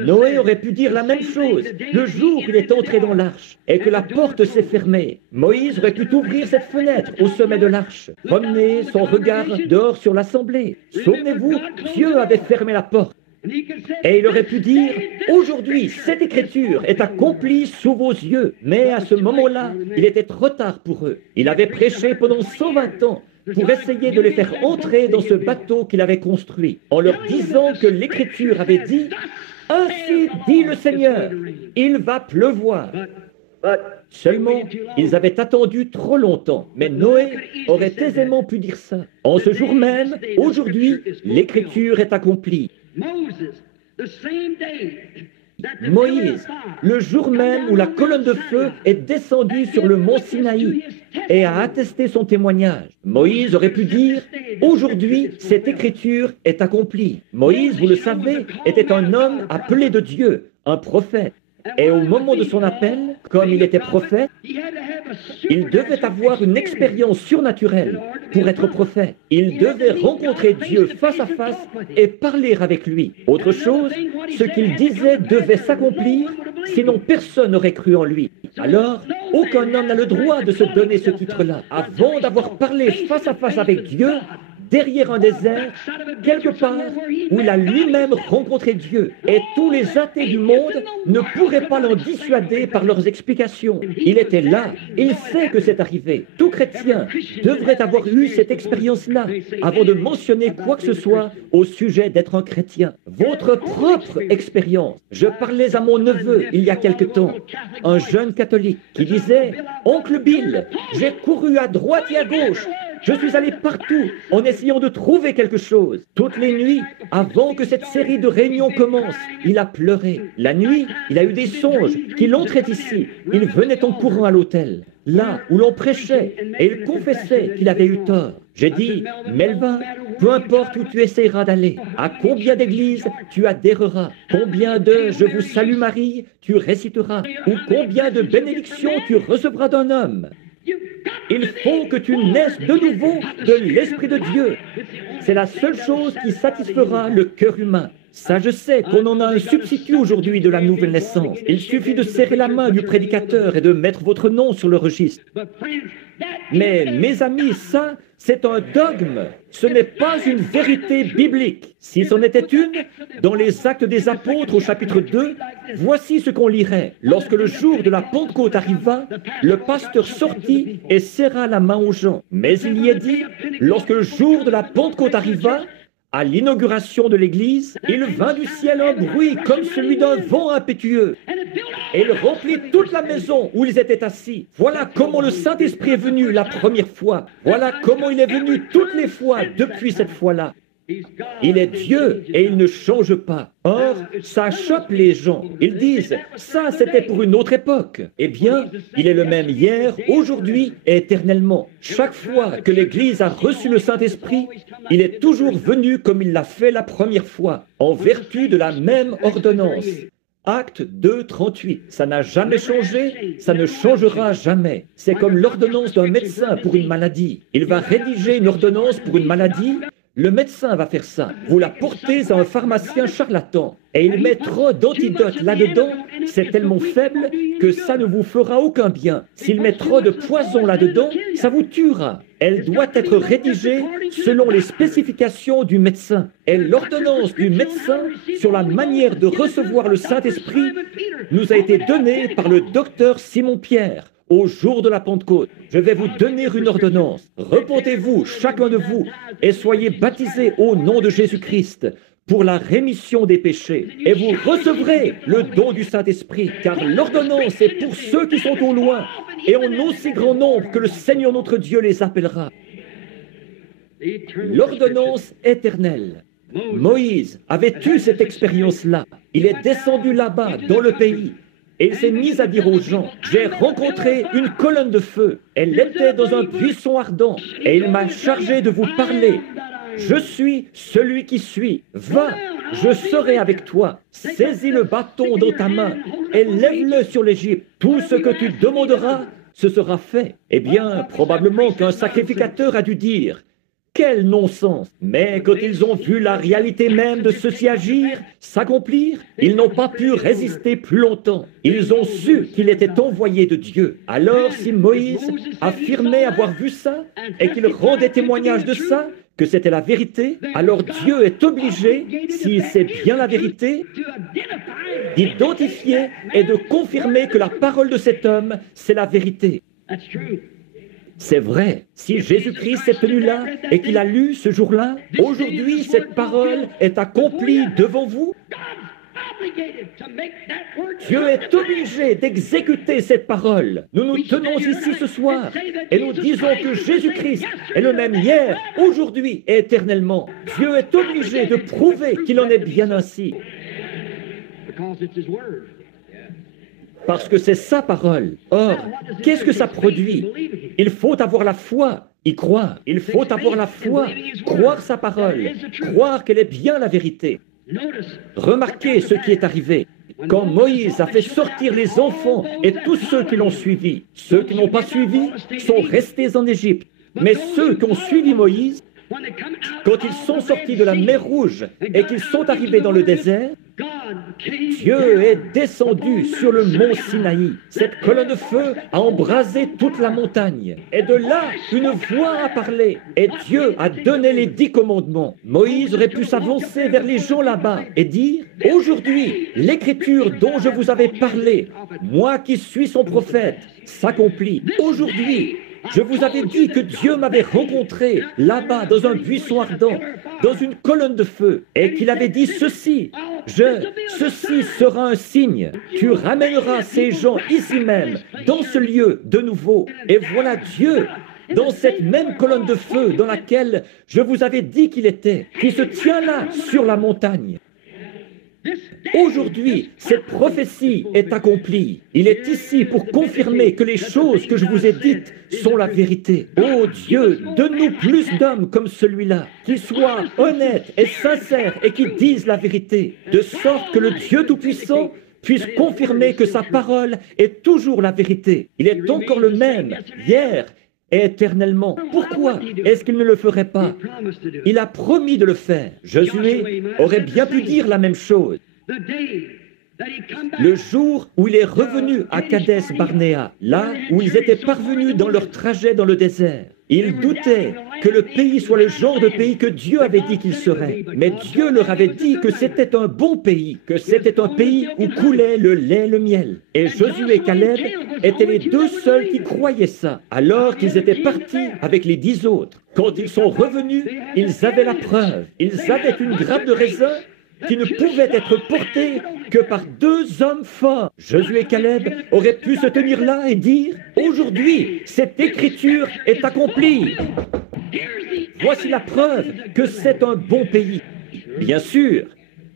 Noé aurait pu dire la même chose le jour où il est entré dans l'arche et que la porte s'est fermée. Moïse aurait pu ouvrir cette fenêtre au sommet de l'arche, promener son regard dehors sur l'assemblée. Souvenez-vous, Dieu avait fermé la porte. Et il aurait pu dire, aujourd'hui, cette écriture est accomplie sous vos yeux. Mais à ce moment-là, il était trop tard pour eux. Il avait prêché pendant 120 ans pour essayer de les faire entrer dans ce bateau qu'il avait construit, en leur disant que l'écriture avait dit, ainsi dit le Seigneur, il va pleuvoir. Seulement, ils avaient attendu trop longtemps, mais Noé aurait aisément pu dire ça. En ce jour même, aujourd'hui, l'écriture est accomplie. Moïse, le jour même où la colonne de feu est descendue sur le mont Sinaï et a attesté son témoignage. Moïse aurait pu dire, aujourd'hui, cette écriture est accomplie. Moïse, vous le savez, était un homme appelé de Dieu, un prophète. Et au moment de son appel, comme il était prophète, il devait avoir une expérience surnaturelle pour être prophète. Il devait rencontrer Dieu face à face et parler avec lui. Autre chose, ce qu'il disait devait s'accomplir, sinon personne n'aurait cru en lui. Alors, aucun homme n'a le droit de se donner ce titre-là. Avant d'avoir parlé face à face avec Dieu, derrière un désert, quelque part où il a lui-même rencontré Dieu. Et tous les athées du monde ne pourraient pas l'en dissuader par leurs explications. Il était là, il sait que c'est arrivé. Tout chrétien devrait avoir eu cette expérience-là avant de mentionner quoi que ce soit au sujet d'être un chrétien. Votre propre expérience. Je parlais à mon neveu il y a quelque temps, un jeune catholique, qui disait « Oncle Bill, j'ai couru à droite et à gauche. Je suis allé partout en essayant de trouver quelque chose. Toutes les nuits, avant que cette série de réunions commence, il a pleuré. La nuit, il a eu des songes qu'il entrait ici. Il venait en courant à l'hôtel, là où l'on prêchait, et il confessait qu'il avait eu tort. J'ai dit, Melvin, peu importe où tu essaieras d'aller, à combien d'églises tu adhéreras, combien de « Je vous salue Marie » tu réciteras, ou combien de bénédictions tu recevras d'un homme. Il faut que tu naisses de nouveau de l'Esprit de Dieu. C'est la seule chose qui satisfera le cœur humain. Ça, je sais qu'on en a un substitut aujourd'hui de la nouvelle naissance. Il suffit de serrer la main du prédicateur et de mettre votre nom sur le registre. Mais, mes amis, ça, c'est un dogme. Ce n'est pas une vérité biblique. Si c'en était une, dans les Actes des Apôtres au chapitre 2, voici ce qu'on lirait. Lorsque le jour de la Pentecôte arriva, le pasteur sortit et serra la main aux gens. Mais il y est dit, lorsque le jour de la Pentecôte arriva, à l'inauguration de l'église, il vint du ciel un bruit comme celui d'un vent impétueux. Et il remplit toute la maison où ils étaient assis. Voilà comment le Saint-Esprit est venu la première fois. Voilà comment il est venu toutes les fois depuis cette fois-là. Il est Dieu et il ne change pas. Or, ça choque les gens. Ils disent, ça c'était pour une autre époque. Eh bien, il est le même hier, aujourd'hui et éternellement. Chaque fois que l'Église a reçu le Saint-Esprit, il est toujours venu comme il l'a fait la première fois, en vertu de la même ordonnance. Acte 2, 38. Ça n'a jamais changé, ça ne changera jamais. C'est comme l'ordonnance d'un médecin pour une maladie. Il va rédiger une ordonnance pour une maladie. Le médecin va faire ça. Vous la portez à un pharmacien charlatan et il met trop d'antidotes là-dedans. C'est tellement faible que ça ne vous fera aucun bien. S'il met trop de poison là-dedans, ça vous tuera. Elle doit être rédigée selon les spécifications du médecin. Et l'ordonnance du médecin sur la manière de recevoir le Saint-Esprit nous a été donnée par le docteur Simon-Pierre. Au jour de la Pentecôte, je vais vous donner une ordonnance. Repentez-vous, chacun de vous, et soyez baptisés au nom de Jésus-Christ pour la rémission des péchés. Et vous recevrez le don du Saint-Esprit, car l'ordonnance est pour ceux qui sont au loin, et en aussi grand nombre que le Seigneur notre Dieu les appellera. L'ordonnance éternelle. Moïse avait eu cette expérience-là. Il est descendu là-bas, dans le pays, et il s'est mis à dire aux gens, j'ai rencontré une colonne de feu. Elle était dans un buisson ardent, et il m'a chargé de vous parler. Je suis celui qui suis. Va, je serai avec toi. Saisis le bâton dans ta main et lève-le sur l'Égypte. Tout ce que tu demanderas, ce sera fait. Eh bien, probablement qu'un sacrificateur a dû dire, quel non-sens! Mais quand ils ont vu la réalité même de ceci agir, s'accomplir, ils n'ont pas pu résister plus longtemps. Ils ont su qu'il était envoyé de Dieu. Alors, si Moïse affirmait avoir vu ça et qu'il rendait témoignage de ça, que c'était la vérité, alors Dieu est obligé, si c'est bien la vérité, d'identifier et de confirmer que la parole de cet homme, c'est la vérité. C'est vrai, si Jésus-Christ s'est tenu là et qu'il a lu ce jour-là, aujourd'hui cette parole est accomplie devant vous. Dieu est obligé d'exécuter cette parole. Nous nous tenons ici ce soir et nous disons que Jésus-Christ est le même hier, aujourd'hui et éternellement. Dieu est obligé de prouver qu'il en est bien ainsi. Parce que c'est sa parole. Or, qu'est-ce que ça produit? Il faut avoir la foi, y croire. Il faut avoir la foi, croire sa parole, croire qu'elle est bien la vérité. Remarquez ce qui est arrivé. Quand Moïse a fait sortir les enfants et tous ceux qui l'ont suivi, ceux qui n'ont pas suivi sont restés en Égypte. Mais ceux qui ont suivi Moïse, quand ils sont sortis de la mer Rouge et qu'ils sont arrivés dans le désert, Dieu est descendu sur le mont Sinaï. Cette colonne de feu a embrasé toute la montagne. Et de là, une voix a parlé. Et Dieu a donné les 10 commandements. Moïse aurait pu s'avancer vers les gens là-bas et dire, aujourd'hui, l'écriture dont je vous avais parlé, moi qui suis son prophète, s'accomplit. Aujourd'hui, je vous avais dit que Dieu m'avait rencontré là-bas dans un buisson ardent, dans une colonne de feu, et qu'il avait dit ceci, ceci sera un signe, tu ramèneras ces gens ici même, dans ce lieu de nouveau, et voilà Dieu, dans cette même colonne de feu dans laquelle je vous avais dit qu'il était, qui se tient là sur la montagne. Aujourd'hui, cette prophétie est accomplie. Il est ici pour confirmer que les choses que je vous ai dites sont la vérité. Oh Dieu, donne-nous plus d'hommes comme celui-là, qui soient honnêtes et sincères et qui disent la vérité, de sorte que le Dieu Tout-Puissant puisse confirmer que sa parole est toujours la vérité. Il est encore le même, hier et éternellement. Pourquoi est-ce qu'il ne le ferait pas? Il a promis de le faire. Josué aurait bien pu dire la même chose. Le jour où il est revenu à Kadès Barnéa, là où ils étaient parvenus dans leur trajet dans le désert, ils doutaient que le pays soit le genre de pays que Dieu avait dit qu'il serait. Mais Dieu leur avait dit que c'était un bon pays, que c'était un pays où coulait le lait et le miel. Et Josué et Caleb étaient les 2 seuls qui croyaient ça, alors qu'ils étaient partis avec les 10 autres. Quand ils sont revenus, ils avaient la preuve. Ils avaient une grappe de raisin qui ne pouvait être portée que par 2 hommes forts. Josué et Caleb auraient pu se tenir là et dire, aujourd'hui, cette écriture est accomplie. Voici la preuve que c'est un bon pays. Bien sûr.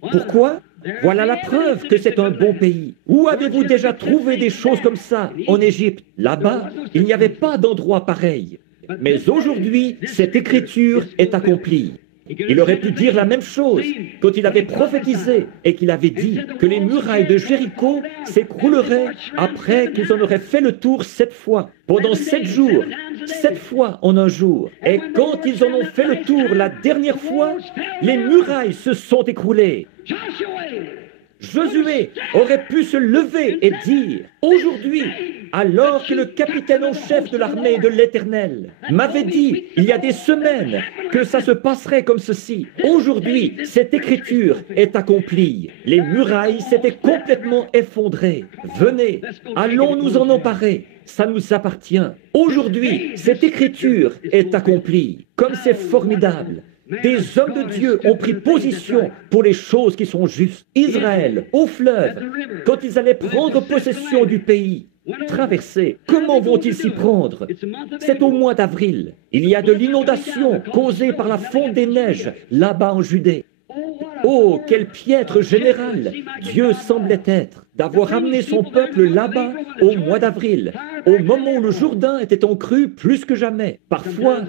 Pourquoi? Voilà la preuve que c'est un bon pays. Où avez-vous déjà trouvé des choses comme ça en Égypte? Là-bas, il n'y avait pas d'endroit pareil. Mais aujourd'hui, cette écriture est accomplie. Il aurait pu dire la même chose quand il avait prophétisé et qu'il avait dit que les murailles de Jéricho s'écrouleraient après qu'ils en auraient fait le tour 7 fois, pendant 7 jours, 7 fois en un jour. Et quand ils en ont fait le tour la dernière fois, les murailles se sont écroulées. Josué aurait pu se lever et dire, aujourd'hui, alors que le capitaine en chef de l'armée de l'Éternel m'avait dit, il y a des semaines, que ça se passerait comme ceci. Aujourd'hui, cette écriture est accomplie. Les murailles s'étaient complètement effondrées. Venez, allons nous en emparer. Ça nous appartient. Aujourd'hui, cette écriture est accomplie. Comme c'est formidable. Des hommes de Dieu ont pris position pour les choses qui sont justes. Israël, au fleuve, quand ils allaient prendre possession du pays, Traverser. Comment vont-ils s'y prendre? C'est au mois d'avril. Il y a de l'inondation causée par la fonte des neiges là-bas en Judée. Oh, quel piètre général Dieu semblait être d'avoir amené son peuple là-bas au mois d'avril, au moment où le Jourdain était en crue plus que jamais. Parfois,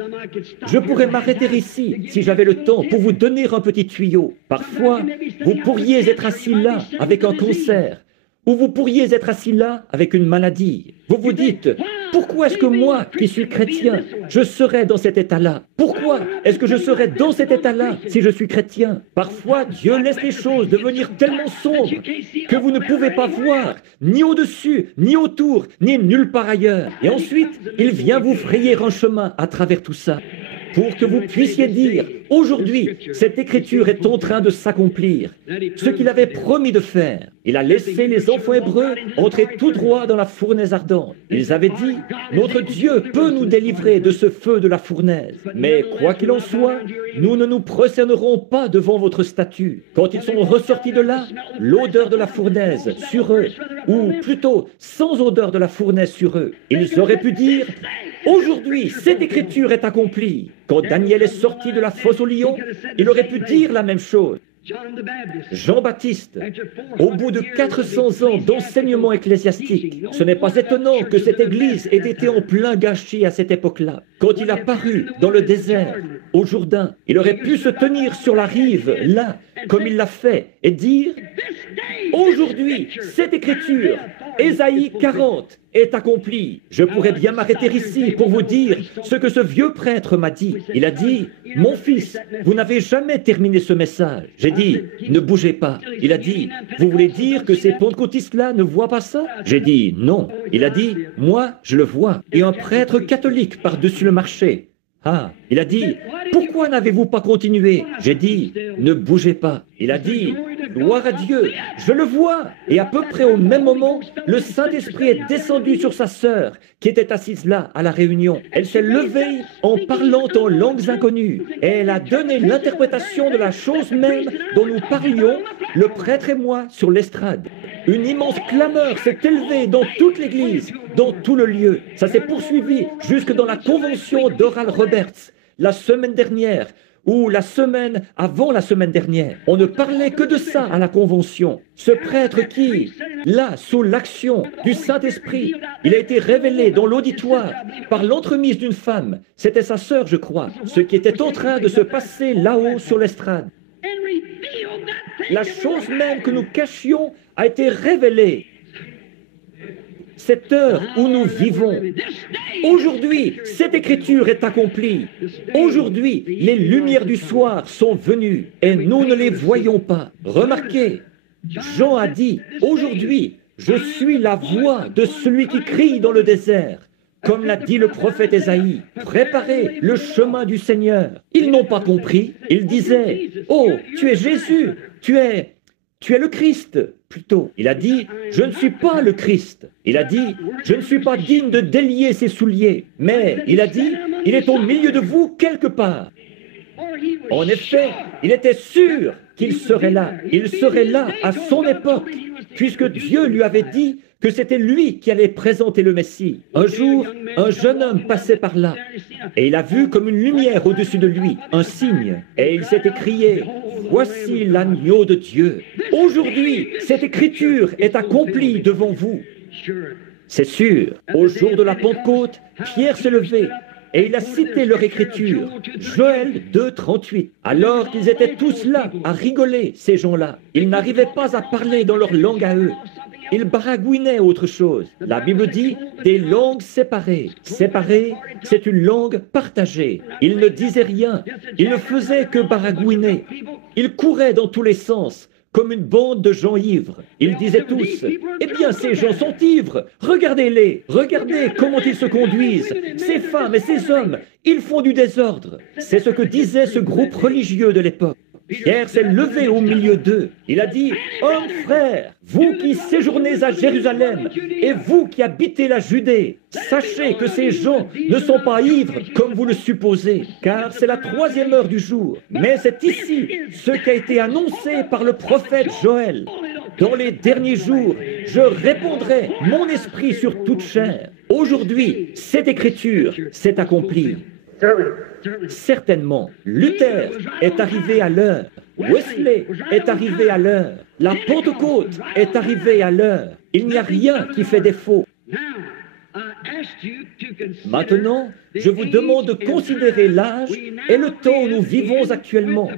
je pourrais m'arrêter ici si j'avais le temps pour vous donner un petit tuyau. Parfois, vous pourriez être assis là avec un cancer, ou vous pourriez être assis là avec une maladie. Vous vous dites, pourquoi est-ce que moi, qui suis chrétien, je serais dans cet état-là? Pourquoi est-ce que je serais dans cet état-là si je suis chrétien? Parfois, Dieu laisse les choses devenir tellement sombres que vous ne pouvez pas voir, ni au-dessus, ni autour, ni nulle part ailleurs. Et ensuite, il vient vous frayer un chemin à travers tout ça, pour que vous puissiez dire, aujourd'hui, cette écriture est en train de s'accomplir. Ce qu'il avait promis de faire. Il a laissé les enfants hébreux entrer tout droit dans la fournaise ardente. Ils avaient dit, notre Dieu peut nous délivrer de ce feu de la fournaise. Mais quoi qu'il en soit, nous ne nous prosternerons pas devant votre statue. Quand ils sont ressortis de là, l'odeur de la fournaise sur eux, ou plutôt sans odeur de la fournaise sur eux, ils auraient pu dire, aujourd'hui, cette écriture est accomplie. Quand Daniel est sorti de la fosse au lion, il aurait pu dire la même chose. Jean-Baptiste, au bout de 400 ans d'enseignement ecclésiastique, ce n'est pas étonnant que cette église ait été en plein gâchis à cette époque-là. Quand il a paru dans le désert, au Jourdain, il aurait pu se tenir sur la rive, là, comme il l'a fait, et dire « Aujourd'hui, cette écriture, Ésaïe 40, est accomplie. » Je pourrais bien m'arrêter ici pour vous dire ce que ce vieux prêtre m'a dit. Il a dit « Mon fils, vous n'avez jamais terminé ce message. » J'ai dit « Ne bougez pas. » Il a dit « Vous voulez dire que ces pentecôtistes-là ne voient pas ça ?» J'ai dit « Non. » Il a dit « Moi, je le vois. » Et un prêtre catholique par-dessus le marché. Ah, il a dit, pourquoi n'avez-vous pas continué? J'ai dit, ne bougez pas. Il a dit, gloire à Dieu, je le vois. Et à peu près au même moment, le Saint-Esprit est descendu sur sa sœur, qui était assise là, à la réunion. Elle s'est levée en parlant en langues inconnues. Et elle a donné l'interprétation de la chose même dont nous parlions, le prêtre et moi, sur l'estrade. Une immense clameur s'est élevée dans toute l'église, dans tout le lieu. Ça s'est poursuivi jusque dans la convention d'Oral Roberts, la semaine dernière, ou la semaine avant la semaine dernière. On ne parlait que de ça à la convention. Ce prêtre qui, là, sous l'action du Saint-Esprit, il a été révélé dans l'auditoire par l'entremise d'une femme. C'était sa sœur, je crois, ce qui était en train de se passer là-haut sur l'estrade. La chose même que nous cachions a été révélée. Cette heure où nous vivons, aujourd'hui, cette écriture est accomplie. Aujourd'hui, les lumières du soir sont venues et nous ne les voyons pas. Remarquez, Jean a dit, aujourd'hui, je suis la voix de celui qui crie dans le désert. Comme l'a dit le prophète Ésaïe, préparez le chemin du Seigneur. Ils n'ont pas compris. Ils disaient, oh, tu es Jésus, tu es le Christ. Plutôt, il a dit, je ne suis pas le Christ. Il a dit, je ne suis pas digne de délier ses souliers. Mais il a dit, il est au milieu de vous quelque part. En effet, il était sûr qu'il serait là. Il serait là à son époque, puisque Dieu lui avait dit que c'était lui qui allait présenter le Messie. Un jour, un jeune homme passait par là, et il a vu comme une lumière au-dessus de lui, un signe, et il s'est écrié, « Voici l'agneau de Dieu. Aujourd'hui, cette écriture est accomplie devant vous. » C'est sûr, au jour de la Pentecôte, Pierre s'est levé, et il a cité leur écriture, Joël 2, 38. Alors qu'ils étaient tous là, à rigoler, ces gens-là, ils n'arrivaient pas à parler dans leur langue à eux. Ils baragouinaient autre chose. La Bible dit des langues séparées. Séparées, c'est une langue partagée. Ils ne disaient rien. Ils ne faisaient que baragouiner. Ils couraient dans tous les sens, comme une bande de gens ivres. Ils disaient tous, « Eh bien, ces gens sont ivres. Regardez-les. Regardez comment ils se conduisent. Ces femmes et ces hommes, ils font du désordre. » C'est ce que disait ce groupe religieux de l'époque. Pierre s'est levé au milieu d'eux. Il a dit, « Hommes, frères, vous qui séjournez à Jérusalem et vous qui habitez la Judée, sachez que ces gens ne sont pas ivres comme vous le supposez, car c'est la 3e heure du jour. Mais c'est ici ce qui a été annoncé par le prophète Joël. Dans les derniers jours, je répandrai mon esprit sur toute chair. Aujourd'hui, cette écriture s'est accomplie. Certainement, Luther est arrivé à l'heure. Wesley est arrivé à l'heure. La Pentecôte est arrivée à l'heure. Il n'y a rien qui fait défaut. Maintenant, je vous demande de considérer l'âge et le temps où nous vivons actuellement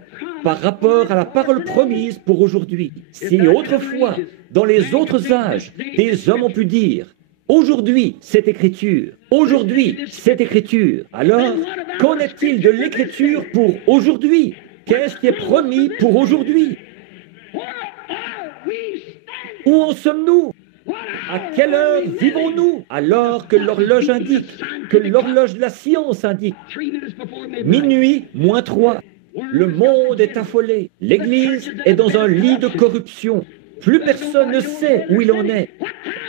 par rapport à la parole promise pour aujourd'hui. Si autrefois, dans les autres âges, des hommes ont pu dire « Aujourd'hui, cette écriture. Aujourd'hui, cette écriture. » Alors, qu'en est-il de l'écriture pour aujourd'hui? Qu'est-ce qui est promis pour aujourd'hui? Où en sommes-nous? À quelle heure vivons-nous alors que l'horloge indique, que l'horloge de la science indique? Minuit moins 3. Le monde est affolé. L'Église est dans un lit de corruption. Plus personne ne sait où il en est.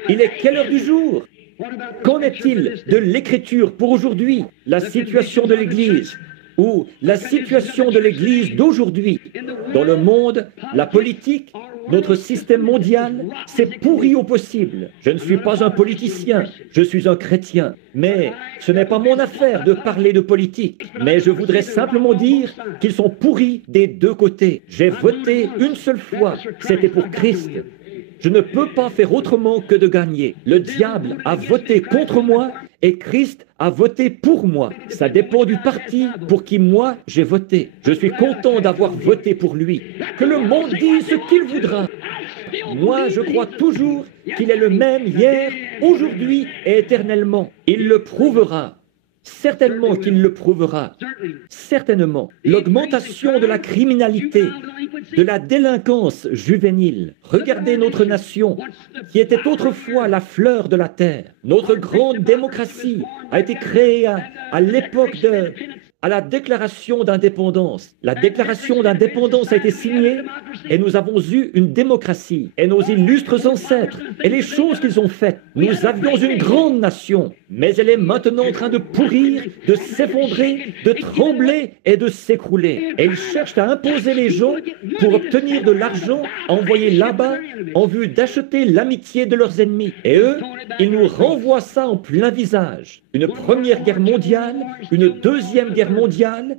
Il est quelle heure du jour? Qu'en est-il de l'écriture pour aujourd'hui? La situation de l'Église ou la situation de l'Église d'aujourd'hui? Dans le monde, la politique, notre système mondial, c'est pourri au possible. Je ne suis pas un politicien, je suis un chrétien. Mais ce n'est pas mon affaire de parler de politique. Mais je voudrais simplement dire qu'ils sont pourris des deux côtés. J'ai voté une seule fois, c'était pour Christ. Je ne peux pas faire autrement que de gagner. Le diable a voté contre moi et Christ a voté pour moi. Ça dépend du parti pour qui moi j'ai voté. Je suis content d'avoir voté pour lui. Que le monde dise ce qu'il voudra. Moi, je crois toujours qu'il est le même hier, aujourd'hui et éternellement. Il le prouvera. Certainement qu'il le prouvera. Certainement. L'augmentation de la criminalité, de la délinquance juvénile. Regardez notre nation, qui était autrefois la fleur de la terre. Notre grande démocratie a été créée à l'époque à la déclaration d'indépendance. La déclaration d'indépendance a été signée et nous avons eu une démocratie. Et nos illustres ancêtres et les choses qu'ils ont faites. Nous avions une grande nation, mais elle est maintenant en train de pourrir, de s'effondrer, de trembler et de s'écrouler. Et ils cherchent à imposer les gens pour obtenir de l'argent envoyé là-bas en vue d'acheter l'amitié de leurs ennemis. Et eux, ils nous renvoient ça en plein visage. Une première guerre mondiale, une deuxième guerre mondiale,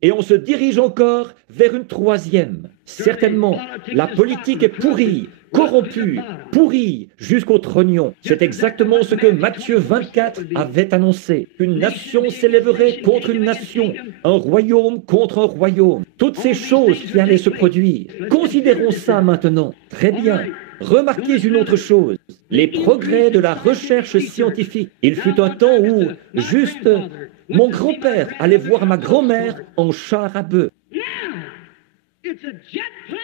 et on se dirige encore vers une troisième. Certainement, la politique est pourrie, corrompue, pourrie jusqu'au trognon. C'est exactement ce que Matthieu 24 avait annoncé. Une nation s'élèverait contre une nation, un royaume contre un royaume. Toutes ces choses qui allaient se produire. Considérons ça maintenant. Très bien. Remarquez une autre chose, les progrès de la recherche scientifique. Il fut un temps où, juste, mon grand-père allait voir ma grand-mère en char à bœuf.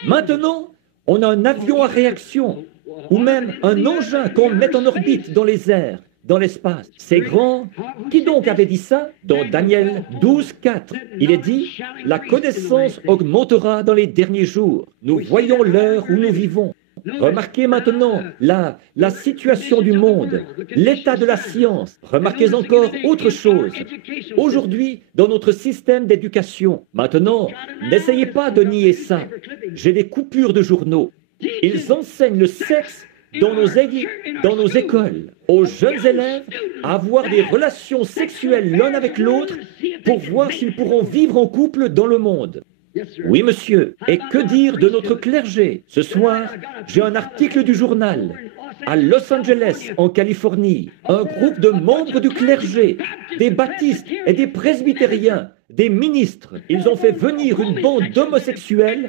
Maintenant, on a un avion à réaction, ou même un engin qu'on met en orbite dans les airs, dans l'espace. C'est grand. Qui donc avait dit ça? Dans Daniel 12, 4, il est dit « La connaissance augmentera dans les derniers jours. Nous voyons l'heure où nous vivons. » Remarquez maintenant la situation du monde, l'état de la science. Remarquez encore autre chose. Aujourd'hui, dans notre système d'éducation, maintenant, n'essayez pas de nier ça. J'ai des coupures de journaux. Ils enseignent le sexe dans nos écoles, aux jeunes élèves à avoir des relations sexuelles l'un avec l'autre pour voir s'ils pourront vivre en couple dans le monde. Oui, monsieur. Et que dire de notre clergé? Ce soir, j'ai un article du journal. À Los Angeles, en Californie, un groupe de membres du clergé, des baptistes et des presbytériens, des ministres, ils ont fait venir une bande d'homosexuels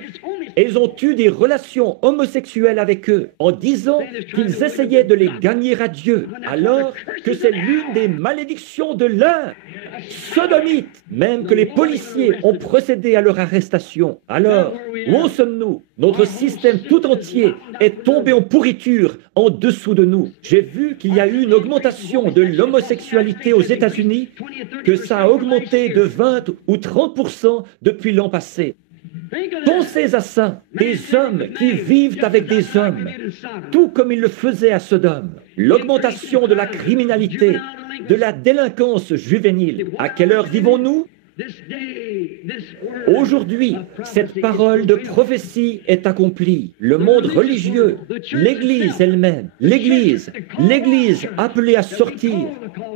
et ils ont eu des relations homosexuelles avec eux en disant qu'ils essayaient de les gagner à Dieu, alors que c'est l'une des malédictions de l'heure. Sodomite, même que les policiers ont procédé à leur arrestation. Alors, où en sommes-nous? Notre système tout entier est tombé en pourriture en dessous de nous. J'ai vu qu'il y a eu une augmentation de l'homosexualité aux États-Unis, que ça a augmenté de 20 ou 30% depuis l'an passé. Pensez à ça, des hommes qui vivent avec des hommes, tout comme ils le faisaient à Sodome. L'augmentation de la criminalité, de la délinquance juvénile. À quelle heure vivons-nous? Aujourd'hui, cette parole de prophétie est accomplie. Le monde religieux, l'Église elle-même, l'Église appelée à sortir,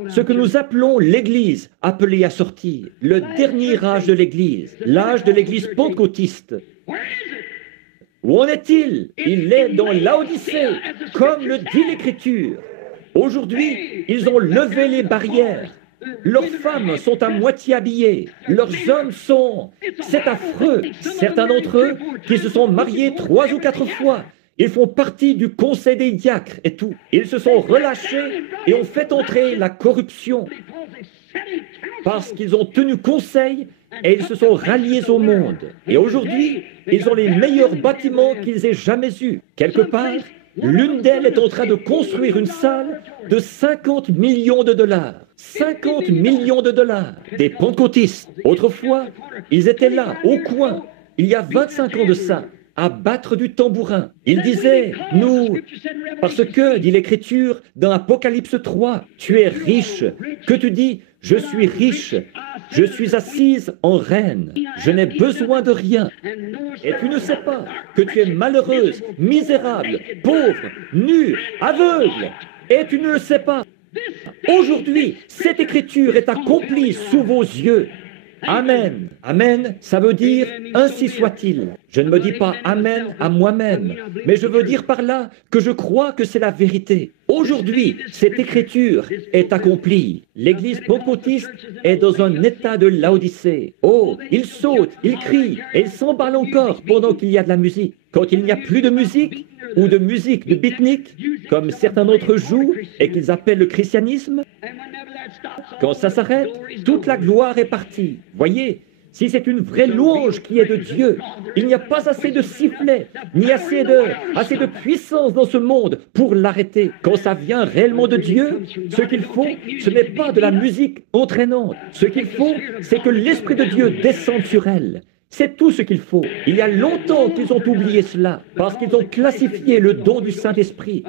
ce que nous appelons l'Église appelée à sortir, le dernier âge de l'âge de l'Église pentecôtiste. Où en est-il? Il est dans l'Odyssée, comme le dit l'Écriture. Aujourd'hui, ils ont levé les barrières. Leurs femmes sont à moitié habillées, leurs hommes sont... C'est affreux. Certains d'entre eux qui se sont mariés 3 ou 4 fois, ils font partie du conseil des diacres et tout. Ils se sont relâchés et ont fait entrer la corruption parce qu'ils ont tenu conseil et ils se sont ralliés au monde. Et aujourd'hui, ils ont les meilleurs bâtiments qu'ils aient jamais eus. Quelque part, l'une d'elles est en train de construire une salle de 50 millions de dollars. 50 millions de dollars. Des pentecôtistes. Autrefois, ils étaient là, au coin, il y a 25 ans de ça, à battre du tambourin. Ils disaient, nous, parce que, dit l'Écriture, dans Apocalypse 3, tu es riche. Que tu dis, je suis riche, je suis assise en reine, je n'ai besoin de rien. Et tu ne sais pas que tu es malheureuse, misérable, pauvre, nue, aveugle. Et tu ne le sais pas. Aujourd'hui, cette écriture est accomplie sous vos yeux. Amen. Amen, ça veut dire ainsi soit-il. Je ne me dis pas Amen à moi-même, mais je veux dire par là que je crois que c'est la vérité. Aujourd'hui, cette écriture est accomplie. L'Église pentecôtiste est dans un état de Laodicée. Oh, ils sautent, ils crient, et ils s'emballent encore pendant qu'il y a de la musique. Quand il n'y a plus de musique, ou de musique de beatnik, comme certains d'entre eux jouent et qu'ils appellent le christianisme, quand ça s'arrête, toute la gloire est partie. Voyez, si c'est une vraie louange qui est de Dieu, il n'y a pas assez de sifflets, ni assez de puissance dans ce monde pour l'arrêter. Quand ça vient réellement de Dieu, ce qu'il faut, ce n'est pas de la musique entraînante. Ce qu'il faut, c'est que l'Esprit de Dieu descende sur elle. C'est tout ce qu'il faut. Il y a longtemps qu'ils ont oublié cela, parce qu'ils ont classifié le don du Saint-Esprit,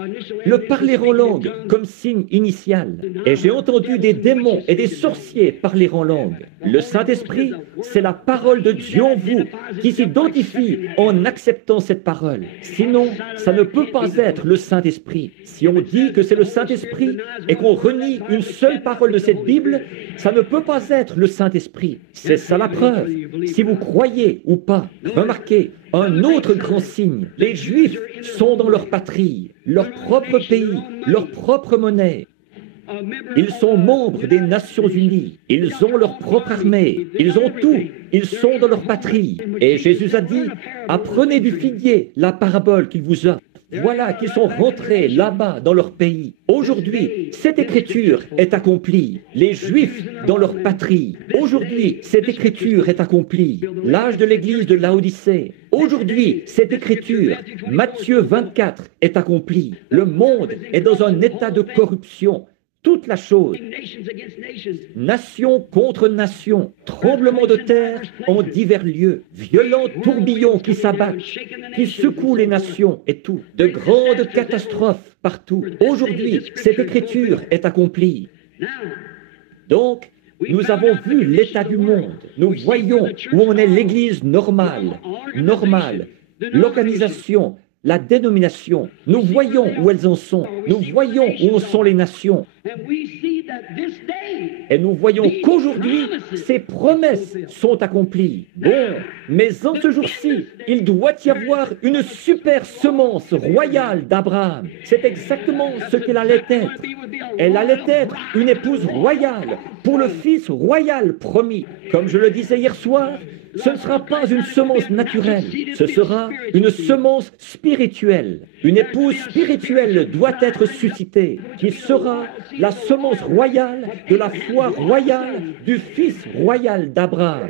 le parler en langue, comme signe initial. Et j'ai entendu des démons et des sorciers parler en langue. Le Saint-Esprit, c'est la parole de Dieu en vous, qui s'identifie en acceptant cette parole. Sinon, ça ne peut pas être le Saint-Esprit. Si on dit que c'est le Saint-Esprit et qu'on renie une seule parole de cette Bible, ça ne peut pas être le Saint-Esprit. C'est ça la preuve. Si vous croyez ou pas, remarquez, un autre grand signe. Les Juifs sont dans leur patrie, leur propre pays, leur propre monnaie. Ils sont membres des Nations Unies. Ils ont leur propre armée. Ils ont tout. Ils sont dans leur patrie. Et Jésus a dit, apprenez du figuier la parabole qu'il vous a. Voilà qu'ils sont rentrés là-bas dans leur pays. Aujourd'hui, cette écriture est accomplie. Les Juifs dans leur patrie. Aujourd'hui, cette écriture est accomplie. L'âge de l'église de Laodicée. Aujourd'hui, cette écriture, Matthieu 24, est accomplie. Le monde est dans un état de corruption. Toute la chose, nation contre nation, tremblement de terre en divers lieux, violents tourbillons qui s'abattent, qui secouent les nations et tout, de grandes catastrophes partout. Aujourd'hui, cette écriture est accomplie. Donc, nous avons vu l'état du monde. Nous voyons où en est l'Église normale, l'organisation, la dénomination. Nous voyons où elles en sont. Nous voyons où en sont les nations. Et nous voyons qu'aujourd'hui, ces promesses sont accomplies. Bon, mais en ce jour-ci, il doit y avoir une super semence royale d'Abraham. C'est exactement ce qu'elle allait être. Elle allait être une épouse royale pour le fils royal promis. Comme je le disais hier soir, ce ne sera pas une semence naturelle, ce sera une semence spirituelle. Une épouse spirituelle doit être suscitée, qui sera la semence royale de la foi royale du fils royal d'Abraham.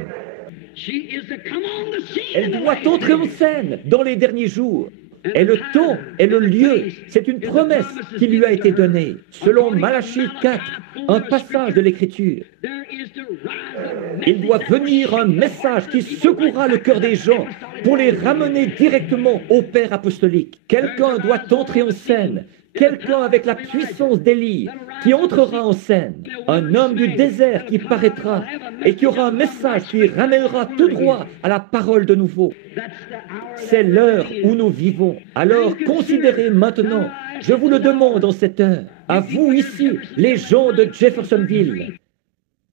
Elle doit entrer en scène dans les derniers jours. Et le temps et le lieu, c'est une promesse qui lui a été donnée. Selon Malachie 4, un passage de l'Écriture, il doit venir un message qui secouera le cœur des gens pour les ramener directement au Père apostolique. Quelqu'un doit entrer en scène quelqu'un avec la puissance d'Élie qui entrera en scène, un homme du désert qui paraîtra et qui aura un message qui ramènera tout droit à la parole de nouveau. C'est l'heure où nous vivons. Alors considérez maintenant, je vous le demande en cette heure, à vous ici, les gens de Jeffersonville.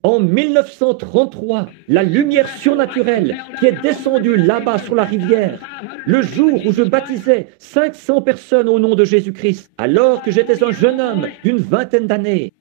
En 1933, la lumière surnaturelle qui est descendue là-bas sur la rivière, le jour où je baptisais 500 personnes au nom de Jésus-Christ, alors que j'étais un jeune homme d'une vingtaine d'années.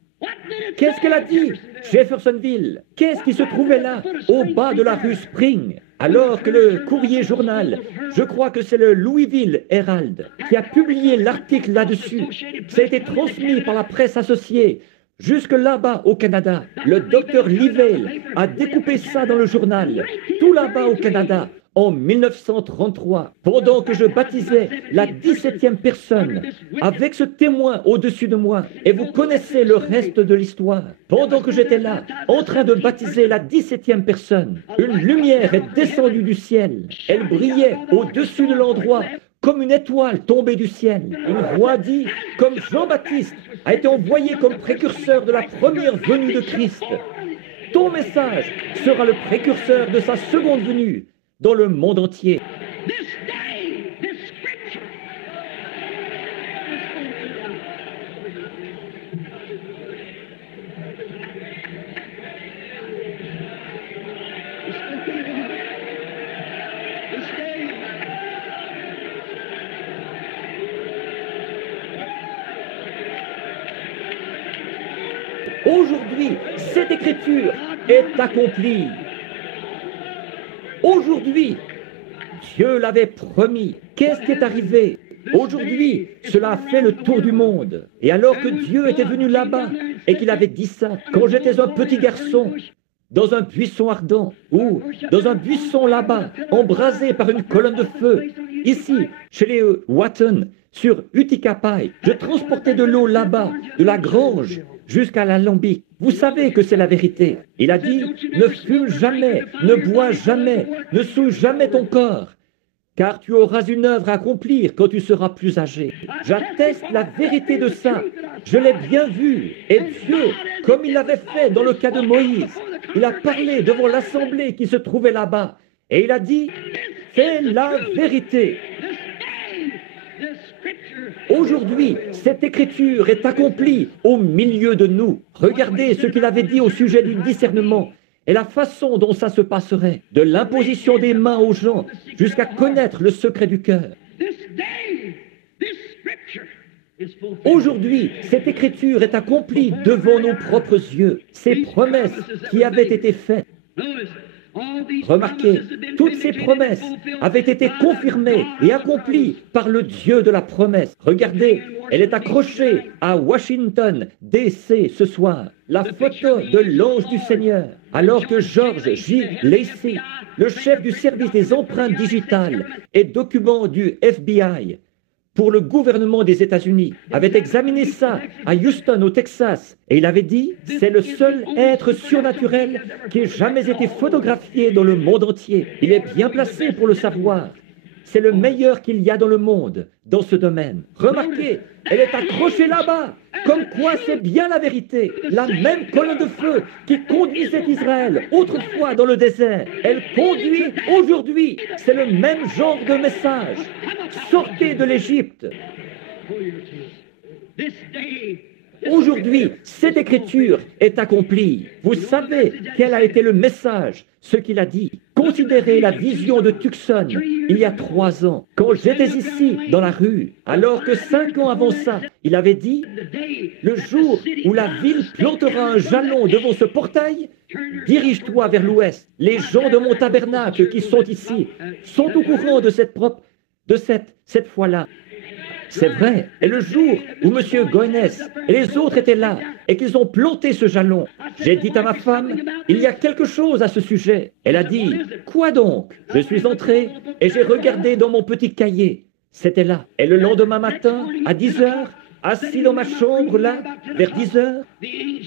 Qu'est-ce qu'elle a dit, Jeffersonville? Qu'est-ce qui se trouvait là, au bas de la rue Spring? Alors que le courrier journal, je crois que c'est le Louisville Herald, qui a publié l'article là-dessus, ça a été transmis par la presse associée, jusque là-bas au Canada. Le docteur Livale a découpé ça dans le journal, tout là-bas au Canada, en 1933, pendant que je baptisais la 17e personne, avec ce témoin au-dessus de moi. Et vous connaissez le reste de l'histoire. Pendant que j'étais là, en train de baptiser la 17e personne, une lumière est descendue du ciel. Elle brillait au-dessus de l'endroit, comme une étoile tombée du ciel. Une voix dit, comme Jean-Baptiste a été envoyé comme précurseur de la première venue de Christ. Ton message sera le précurseur de sa seconde venue dans le monde entier. Aujourd'hui, cette écriture est accomplie. Aujourd'hui, Dieu l'avait promis. Qu'est-ce qui est arrivé? Aujourd'hui, cela a fait le tour du monde. Et alors que Dieu était venu là-bas et qu'il avait dit ça, quand j'étais un petit garçon, dans un buisson ardent, ou dans un buisson là-bas, embrasé par une colonne de feu, ici, chez les Whatton, sur Utica Pike, je transportais de l'eau là-bas, de la grange jusqu'à l'alambic. Vous savez que c'est la vérité. Il a dit, ne fume jamais, ne bois jamais, ne souille jamais ton corps, car tu auras une œuvre à accomplir quand tu seras plus âgé. J'atteste la vérité de ça. Je l'ai bien vu. Et Dieu, comme il l'avait fait dans le cas de Moïse, il a parlé devant l'assemblée qui se trouvait là-bas. Et il a dit, c'est la vérité. Aujourd'hui, cette écriture est accomplie au milieu de nous. Regardez ce qu'il avait dit au sujet du discernement et la façon dont ça se passerait, de l'imposition des mains aux gens jusqu'à connaître le secret du cœur. Aujourd'hui, cette écriture est accomplie devant nos propres yeux. Ces promesses qui avaient été faites. Remarquez, toutes ces promesses avaient été confirmées et accomplies par le Dieu de la promesse. Regardez, elle est accrochée à Washington, D.C. ce soir. La photo de l'ange du Seigneur. Alors que George J. Lacey, le chef du service des empreintes digitales et documents du FBI, pour le gouvernement des États-Unis, avait examiné ça à Houston, au Texas, et il avait dit, c'est le seul être surnaturel qui ait jamais été photographié dans le monde entier. Il est bien placé pour le savoir. C'est le meilleur qu'il y a dans le monde, dans ce domaine. Remarquez, elle est accrochée là-bas, comme quoi c'est bien la vérité. La même colonne de feu qui conduisait Israël autrefois dans le désert, elle conduit aujourd'hui. C'est le même genre de message. Sortez de l'Égypte. Aujourd'hui, cette écriture est accomplie. Vous savez quel a été le message, ce qu'il a dit. Considérez la vision de Tucson il y a 3 ans, quand j'étais ici dans la rue, alors que 5 ans avant ça, il avait dit, le jour où la ville plantera un jalon devant ce portail, dirige-toi vers l'ouest. Les gens de mon tabernacle qui sont ici sont au courant de cette fois-là. C'est vrai. Et le jour où M. Goines et les autres étaient là et qu'ils ont planté ce jalon, j'ai dit à ma femme, il y a quelque chose à ce sujet. Elle a dit, quoi donc? Je suis entré et j'ai regardé dans mon petit cahier. C'était là. Et le lendemain matin, à 10 heures, assis dans ma chambre là, vers 10 heures,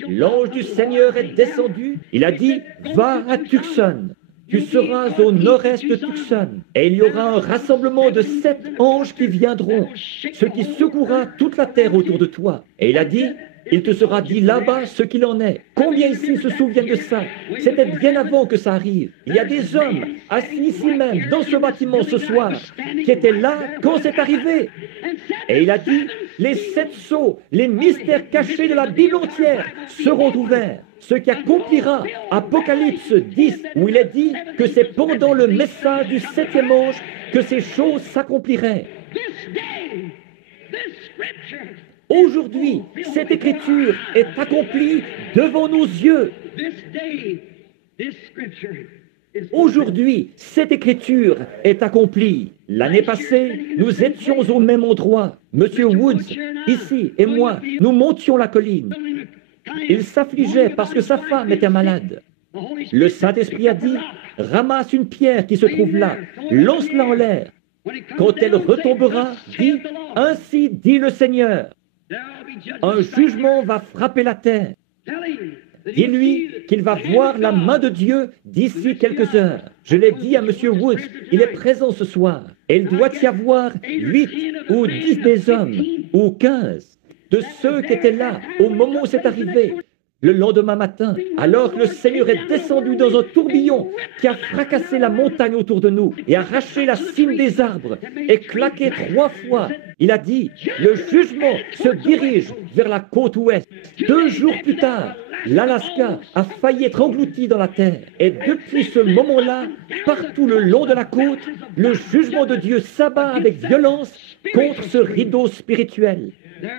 l'ange du Seigneur est descendu. Il a dit, va à Tucson. Tu seras au nord-est de Tucson, et il y aura un rassemblement de 7 anges qui viendront, ce qui secouera toute la terre autour de toi. Et il a dit, il te sera dit là-bas ce qu'il en est. Combien ici se souviennent de ça? C'était bien avant que ça arrive. Il y a des hommes assis ici même, dans ce bâtiment ce soir, qui étaient là quand c'est arrivé. Et il a dit, les 7 sceaux, les mystères cachés de la Bible entière seront ouverts. Ce qui accomplira Apocalypse 10, où il est dit que c'est pendant le message du 7e ange que ces choses s'accompliraient. Aujourd'hui, cette écriture est accomplie devant nos yeux. Aujourd'hui, cette écriture est accomplie. L'année passée, nous étions au même endroit. Monsieur Woods, ici, et moi, nous montions la colline. Il s'affligeait parce que sa femme était malade. Le Saint-Esprit a dit, ramasse une pierre qui se trouve là, lance-la en l'air. Quand elle retombera, dis, ainsi dit le Seigneur. Un jugement va frapper la terre. Dis-lui qu'il va voir la main de Dieu d'ici quelques heures. Je l'ai dit à M. Woods, il est présent ce soir. Et il doit y avoir 8 ou 10 des hommes, ou 15, de ceux qui étaient là au moment où c'est arrivé. Le lendemain matin, alors que le Seigneur est descendu dans un tourbillon qui a fracassé la montagne autour de nous et arraché la cime des arbres et claqué 3 fois, il a dit, le jugement se dirige vers la côte ouest. 2 jours plus tard, l'Alaska a failli être englouti dans la terre. Et depuis ce moment-là, partout le long de la côte, le jugement de Dieu s'abat avec violence contre ce rideau spirituel.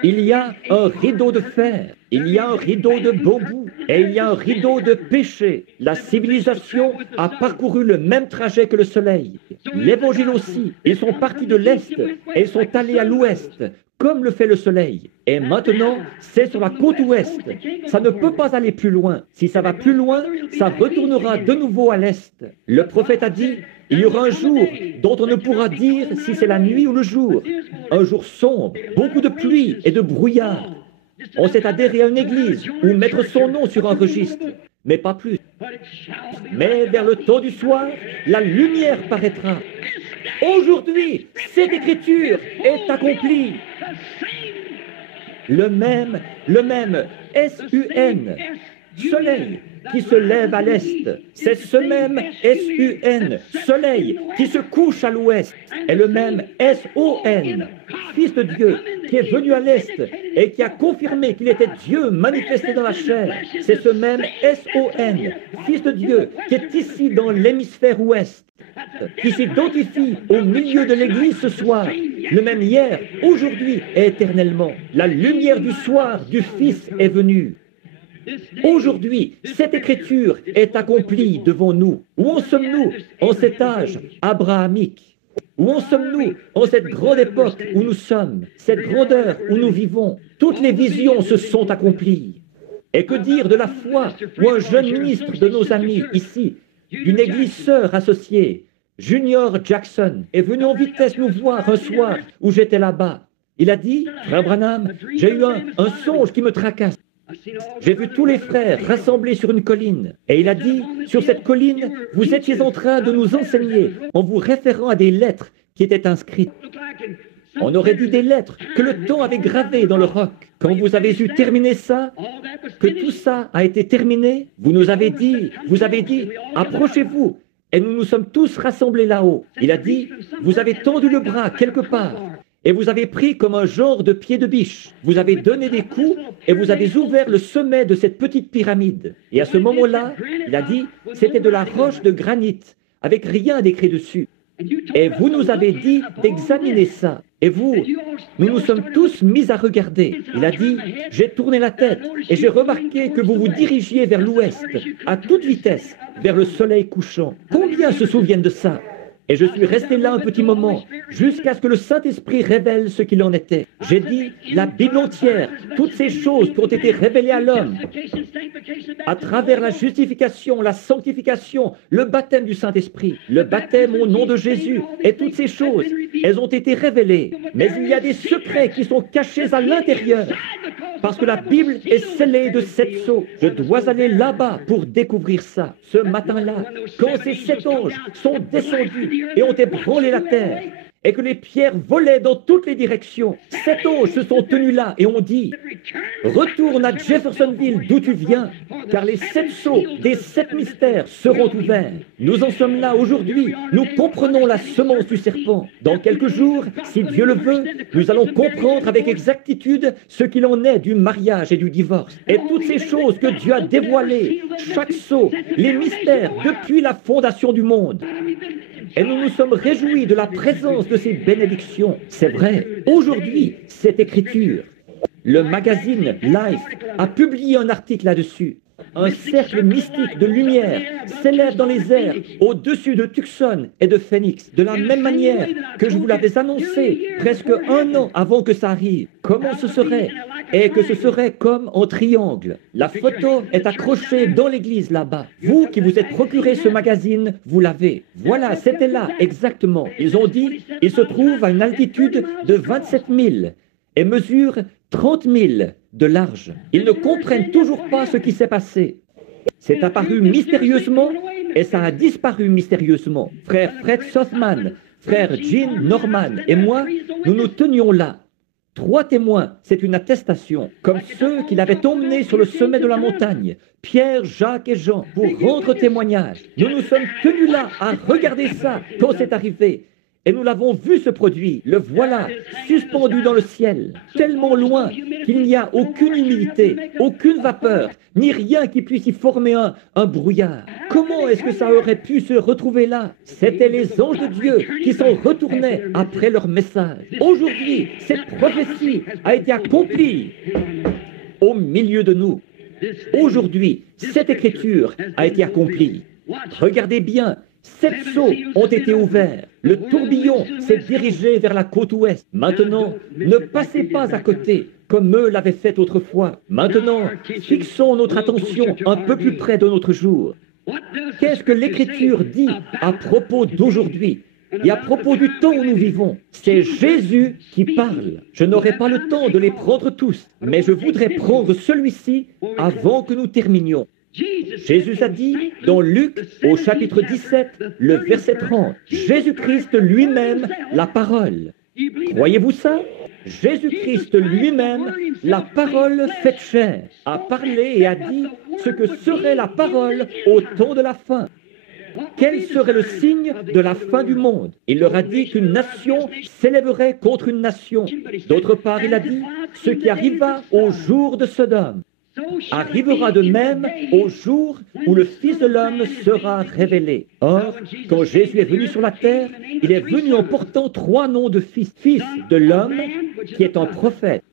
Il y a un rideau de fer, il y a un rideau de bambou et il y a un rideau de péché. La civilisation a parcouru le même trajet que le soleil. L'Évangile aussi, ils sont partis de l'Est et ils sont allés à l'Ouest, comme le fait le soleil. Et maintenant, c'est sur la côte ouest. Ça ne peut pas aller plus loin. Si ça va plus loin, ça retournera de nouveau à l'Est. Le prophète a dit, il y aura un jour dont on ne pourra dire si c'est la nuit ou le jour. Un jour sombre, beaucoup de pluie et de brouillard. On s'est adhéré à une église ou mettre son nom sur un registre, mais pas plus. Mais vers le temps du soir, la lumière paraîtra. Aujourd'hui, cette écriture est accomplie. Le même S-U-N, soleil, qui se lève à l'est. C'est ce même S-U-N, soleil, qui se couche à l'ouest. Et le même S-O-N, Fils de Dieu, qui est venu à l'est et qui a confirmé qu'il était Dieu manifesté dans la chair. C'est ce même S-O-N, Fils de Dieu, qui est ici dans l'hémisphère ouest, qui s'identifie au milieu de l'Église ce soir, le même hier, aujourd'hui et éternellement. La lumière du soir du Fils est venue. Aujourd'hui, cette écriture est accomplie devant nous. Où en sommes-nous en cet âge abrahamique? Où en sommes-nous en cette grande époque où nous sommes, cette grandeur où nous vivons? Toutes les visions se sont accomplies. Et que dire de la foi où un jeune ministre de nos amis ici, d'une église sœur associée, Junior Jackson, est venu en vitesse nous voir un soir où j'étais là-bas. Il a dit, Frère Branham, j'ai eu un songe qui me tracasse. J'ai vu tous les frères rassemblés sur une colline. Et il a dit, sur cette colline, vous étiez en train de nous enseigner en vous référant à des lettres qui étaient inscrites. On aurait dit des lettres que le temps avait gravées dans le roc. Quand vous avez eu terminé ça, que tout ça a été terminé, vous avez dit, approchez-vous. Et nous nous sommes tous rassemblés là-haut. Il a dit, vous avez tendu le bras quelque part. Et vous avez pris comme un genre de pied de biche. Vous avez donné des coups et vous avez ouvert le sommet de cette petite pyramide. Et à ce moment-là, il a dit, c'était de la roche de granit, avec rien d'écrit dessus. Et vous nous avez dit d'examiner ça. Et vous, nous nous sommes tous mis à regarder. Il a dit, j'ai tourné la tête et j'ai remarqué que vous vous dirigiez vers l'ouest, à toute vitesse, vers le soleil couchant. Combien se souviennent de ça? Et je suis resté là un petit moment, jusqu'à ce que le Saint-Esprit révèle ce qu'il en était. J'ai dit, la Bible entière, toutes ces choses qui ont été révélées à l'homme, à travers la justification, la sanctification, le baptême du Saint-Esprit, le baptême au nom de Jésus, et toutes ces choses, elles ont été révélées. Mais il y a des secrets qui sont cachés à l'intérieur. Parce que la Bible est scellée de 7 sceaux. Je dois aller là-bas pour découvrir ça. Ce matin-là, quand ces 7 anges sont descendus et ont ébranlé la terre, et que les pierres volaient dans toutes les directions, 7 anges se sont tenus là et ont dit, retourne à Jeffersonville d'où tu viens, car les 7 sceaux des 7 mystères seront ouverts. Nous en sommes là aujourd'hui, nous comprenons la semence du serpent. Dans quelques jours, si Dieu le veut, nous allons comprendre avec exactitude ce qu'il en est du mariage et du divorce. Et toutes ces choses que Dieu a dévoilées, chaque sceau, les mystères depuis la fondation du monde. Et nous nous sommes réjouis de la présence de ces bénédictions. C'est vrai, aujourd'hui, cette écriture, le magazine Life a publié un article là-dessus. Un cercle mystique de lumière s'élève dans les airs au-dessus de Tucson et de Phoenix, de la même manière que je vous l'avais annoncé presque 1 an avant que ça arrive. Comment ce serait? Et que ce serait comme en triangle. La photo est accrochée dans l'église là-bas. Vous qui vous êtes procuré ce magazine, vous l'avez. Voilà, c'était là, exactement. Ils ont dit, il se trouve à une altitude de 27 000 et mesure 30 000 de large. Ils ne comprennent toujours pas ce qui s'est passé. C'est apparu mystérieusement et ça a disparu mystérieusement. Frère Fred Sothman, frère Gene Norman et moi, nous nous tenions là. 3 témoins, c'est une attestation, comme ceux qui l'avaient emmené sur le sommet de la montagne, Pierre, Jacques et Jean, pour rendre témoignage. Nous nous sommes tenus là à regarder ça quand c'est arrivé. Et nous l'avons vu se produire, le voilà, suspendu dans le ciel, tellement loin qu'il n'y a aucune humidité, aucune vapeur, ni rien qui puisse y former un brouillard. Comment est-ce que ça aurait pu se retrouver là? C'étaient les anges de Dieu qui s'en retournaient après leur message. Aujourd'hui, cette prophétie a été accomplie au milieu de nous. Aujourd'hui, cette écriture a été accomplie. Regardez bien. 7 sceaux ont été ouverts. Le tourbillon s'est dirigé vers la côte ouest. Maintenant, ne passez pas à côté, comme eux l'avaient fait autrefois. Maintenant, fixons notre attention un peu plus près de notre jour. Qu'est-ce que l'Écriture dit à propos d'aujourd'hui et à propos du temps où nous vivons? C'est Jésus qui parle. Je n'aurai pas le temps de les prendre tous, mais je voudrais prendre celui-ci avant que nous terminions. Jésus a dit dans Luc au chapitre 17, le verset 30, Jésus-Christ lui-même, la parole. Croyez-vous ça? Jésus-Christ lui-même, la parole faite chair, a parlé et a dit ce que serait la parole au temps de la fin. Quel serait le signe de la fin du monde? Il leur a dit qu'une nation s'élèverait contre une nation. D'autre part, il a dit ce qui arriva au jour de Sodome arrivera de même au jour où le Fils de l'homme sera révélé. Or, quand Jésus est venu sur la terre, il est venu en portant 3 noms de fils. Fils de l'homme, qui est un prophète,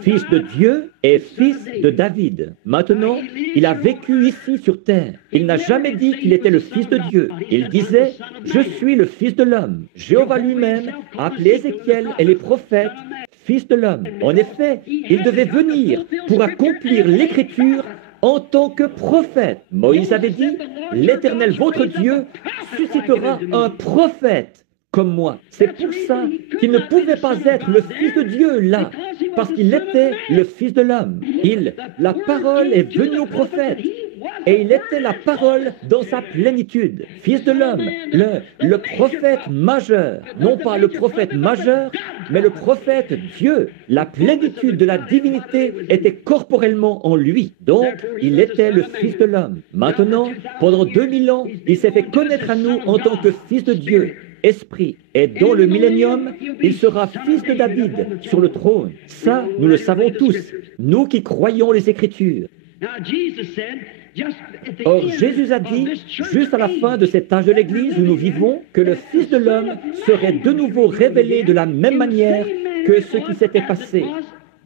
fils de Dieu et fils de David. Maintenant, il a vécu ici sur terre. Il n'a jamais dit qu'il était le fils de Dieu. Il disait, je suis le fils de l'homme. Jéhovah lui-même a appelé Ézéchiel et les prophètes Fils de l'homme. En effet, il devait venir pour accomplir l'Écriture en tant que prophète. Moïse avait dit, l'Éternel votre Dieu suscitera un prophète comme moi. C'est pour ça qu'il ne pouvait pas être le Fils de Dieu là, parce qu'il était le Fils de l'homme. La parole est venue au prophète. Et il était la parole dans sa plénitude. Fils de l'homme, le prophète majeur. Non pas le prophète majeur, mais le prophète Dieu. La plénitude de la divinité était corporellement en lui. Donc, il était le Fils de l'homme. Maintenant, pendant 2000 ans, il s'est fait connaître à nous en tant que Fils de Dieu. Esprit. Et dans le millénium, il sera fils de David sur le trône. Ça, nous le savons tous, nous qui croyons les Écritures. Or, Jésus a dit, juste à la fin de cet âge de l'Église où nous vivons, que le Fils de l'homme serait de nouveau révélé de la même manière que ce qui s'était passé,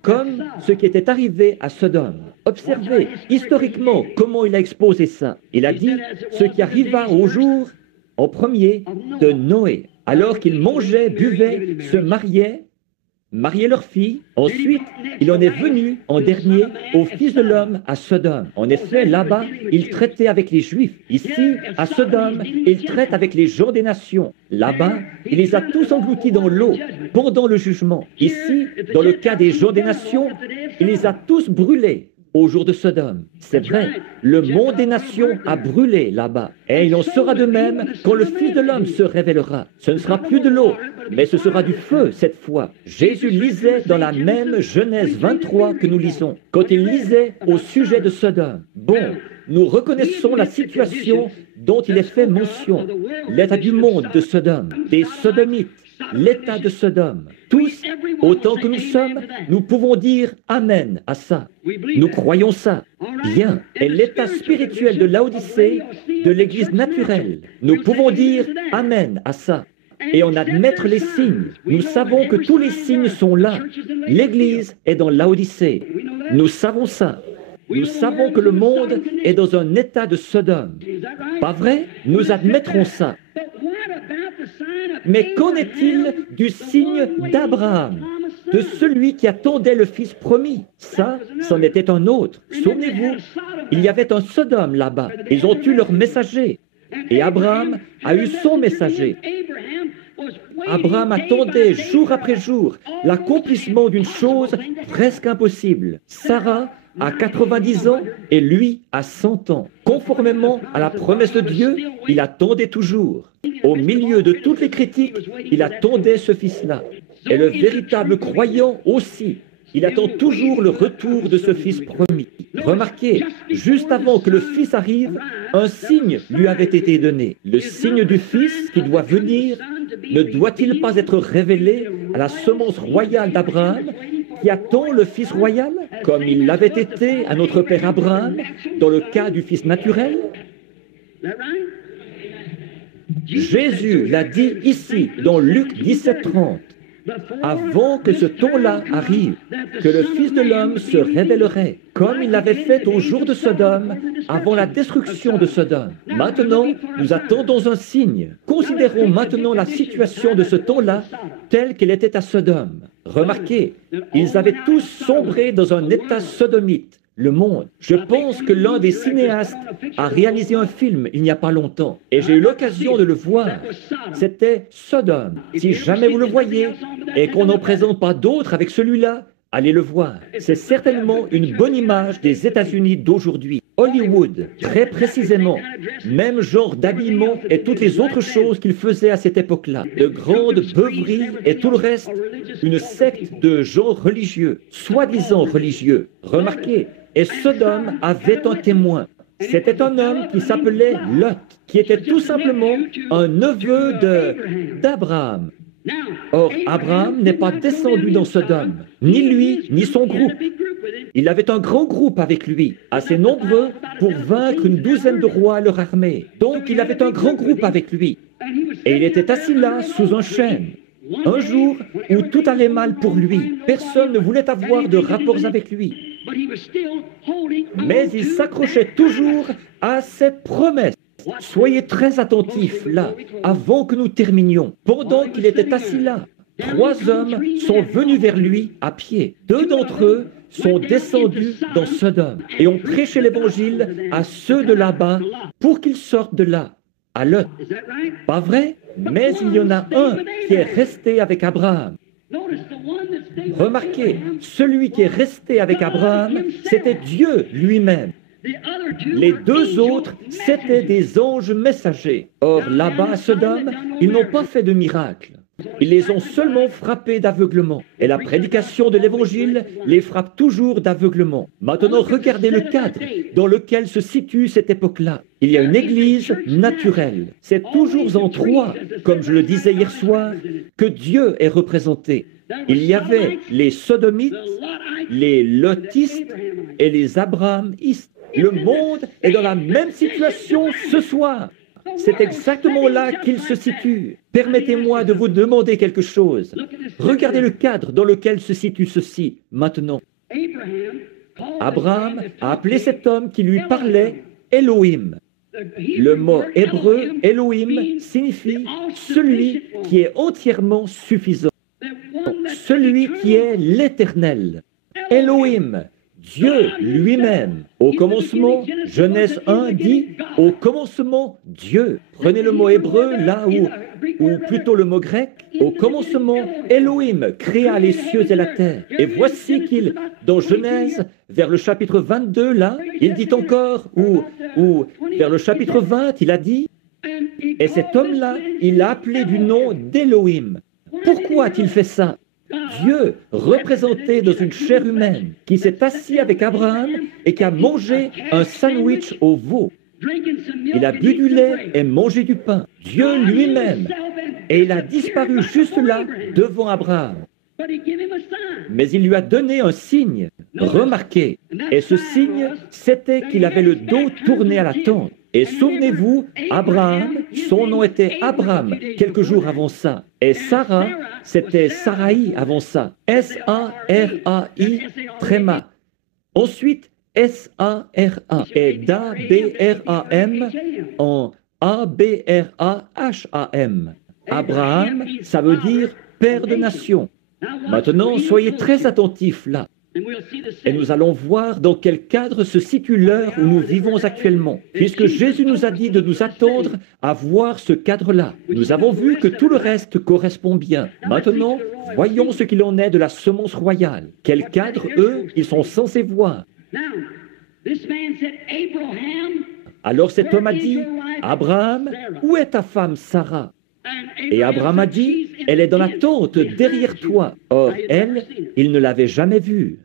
comme ce qui était arrivé à Sodome. Observez historiquement comment il a exposé ça. Il a dit ce qui arriva au jour en premier de Noé, alors qu'il mangeait, buvait, se mariait marié leur fille. Ensuite, il en est venu en dernier au Fils de l'homme à Sodome. En effet, là-bas, il traitait avec les Juifs. Ici, à Sodome, il traite avec les gens des nations. Là-bas, il les a tous engloutis dans l'eau pendant le jugement. Ici, dans le cas des gens des nations, il les a tous brûlés au jour de Sodome. C'est vrai, le monde des nations a brûlé là-bas. Et il en sera de même quand le Fils de l'homme se révélera. Ce ne sera plus de l'eau, mais ce sera du feu cette fois. Jésus lisait dans la même Genèse 23 que nous lisons, quand il lisait au sujet de Sodome. Bon, nous reconnaissons la situation dont il est fait mention, l'état du monde de Sodome, des sodomites, l'état de Sodome. Tous, autant que nous sommes, nous pouvons dire Amen à ça. Nous croyons ça. Bien. Et l'état spirituel de Laodicée, de l'Église naturelle, nous pouvons dire Amen à ça. Et en admettre les signes. Nous savons que tous les signes sont là. L'Église est dans Laodicée. Nous savons ça. Nous savons que le monde est dans un état de Sodome. Pas vrai? Nous admettrons ça. Mais qu'en est-il du signe d'Abraham, de celui qui attendait le fils promis? Ça, c'en était un autre. Souvenez-vous, il y avait un Sodome là-bas. Ils ont eu leur messager. Et Abraham a eu son messager. Abraham attendait jour après jour l'accomplissement d'une chose presque impossible. Sarah a 90 ans et lui a 100 ans. Conformément à la promesse de Dieu, il attendait toujours. Au milieu de toutes les critiques, il attendait ce fils-là. Et le véritable croyant aussi, il attend toujours le retour de ce fils promis. Remarquez, juste avant que le fils arrive, un signe lui avait été donné. Le signe du fils qui doit venir ne doit-il pas être révélé à la semence royale d'Abraham qui attend le fils royal, comme il l'avait été à notre père Abraham dans le cas du fils naturel? Jésus l'a dit ici dans Luc 17:30. Avant que ce temps-là arrive, que le Fils de l'homme se révélerait, comme il l'avait fait au jour de Sodome, avant la destruction de Sodome. Maintenant, nous attendons un signe. Considérons maintenant la situation de ce temps-là telle qu'elle était à Sodome. Remarquez, ils avaient tous sombré dans un état sodomite. Le monde. Je pense que l'un des cinéastes a réalisé un film il n'y a pas longtemps et j'ai eu l'occasion de le voir. C'était Sodome. Si jamais vous le voyez et qu'on n'en présente pas d'autres avec celui-là, allez le voir. C'est certainement une bonne image des États-Unis d'aujourd'hui. Hollywood, très précisément, même genre d'habillement et toutes les autres choses qu'ils faisaient à cette époque-là. De grandes beuveries et tout le reste, une secte de gens religieux, soi-disant religieux. Remarquez, et Sodome avait un témoin. C'était un homme qui s'appelait Lot, qui était tout simplement un neveu d'Abraham. Or, Abraham n'est pas descendu dans Sodome, ni lui, ni son groupe. Il avait un grand groupe avec lui, assez nombreux pour vaincre une douzaine de rois à leur armée. Donc, il avait un grand groupe avec lui. Et il était assis là, sous un chêne. Un jour où tout allait mal pour lui, personne ne voulait avoir de rapports avec lui. Mais il s'accrochait toujours à cette promesse. Soyez très attentifs là, avant que nous terminions. Pendant qu'il était assis là, 3 hommes sont venus vers lui à pied. 2 d'entre eux sont descendus dans Sodome et ont prêché l'évangile à ceux de là-bas pour qu'ils sortent de là, à Lot. Pas vrai? Mais il y en a un qui est resté avec Abraham. Remarquez, celui qui est resté avec Abraham, c'était Dieu lui-même. Les 2 autres, c'étaient des anges messagers. Or, là-bas à Sodome, ils n'ont pas fait de miracle. Ils les ont seulement frappés d'aveuglement. Et la prédication de l'Évangile les frappe toujours d'aveuglement. Maintenant, regardez le cadre dans lequel se situe cette époque-là. Il y a une église naturelle. C'est toujours en 3, comme je le disais hier soir, que Dieu est représenté. Il y avait les sodomites, les lotistes et les abrahamistes. Le monde est dans la même situation ce soir. C'est exactement là qu'il se situe. Permettez-moi de vous demander quelque chose. Regardez le cadre dans lequel se situe ceci maintenant. Abraham a appelé cet homme qui lui parlait Elohim. Le mot hébreu Elohim signifie celui qui est entièrement suffisant. celui qui est l'Éternel, Elohim, Dieu lui-même. Au commencement, Genèse 1 dit, au commencement, Dieu. Prenez le mot hébreu là ou plutôt le mot grec. Au commencement, Elohim créa les cieux et la terre. Et voici qu'il, dans Genèse, vers le chapitre 22, là, il dit encore, ou vers le chapitre 20, il a dit, et cet homme-là, il l'a appelé du nom d'Elohim. Pourquoi a-t-il fait ça? Dieu, représenté dans une chair humaine, qui s'est assis avec Abraham et qui a mangé un sandwich au veau. Il a bu du lait et mangé du pain. Dieu lui-même. Et il a disparu juste là, devant Abraham. Mais il lui a donné un signe. Remarquez. Et ce signe, c'était qu'il avait le dos tourné à la tente. Et souvenez-vous, Abraham, son nom était Abraham quelques jours avant ça. Et Sarah, c'était Sarai avant ça. S-A-R-A-I, tréma. Ensuite, S-A-R-A. Et d'A-B-R-A-M en A-B-R-A-H-A-M. Abraham, ça veut dire père de nation. Maintenant, soyez très attentifs là. Et nous allons voir dans quel cadre se situe l'heure où nous vivons actuellement, puisque Jésus nous a dit de nous attendre à voir ce cadre-là. Nous avons vu que tout le reste correspond bien. Maintenant, voyons ce qu'il en est de la semence royale. Quel cadre, eux, ils sont censés voir. Alors cet homme a dit, Abraham, où est ta femme Sarah? Et Abraham a dit, elle est dans la tente derrière toi. Or, elle, il ne l'avait jamais vue.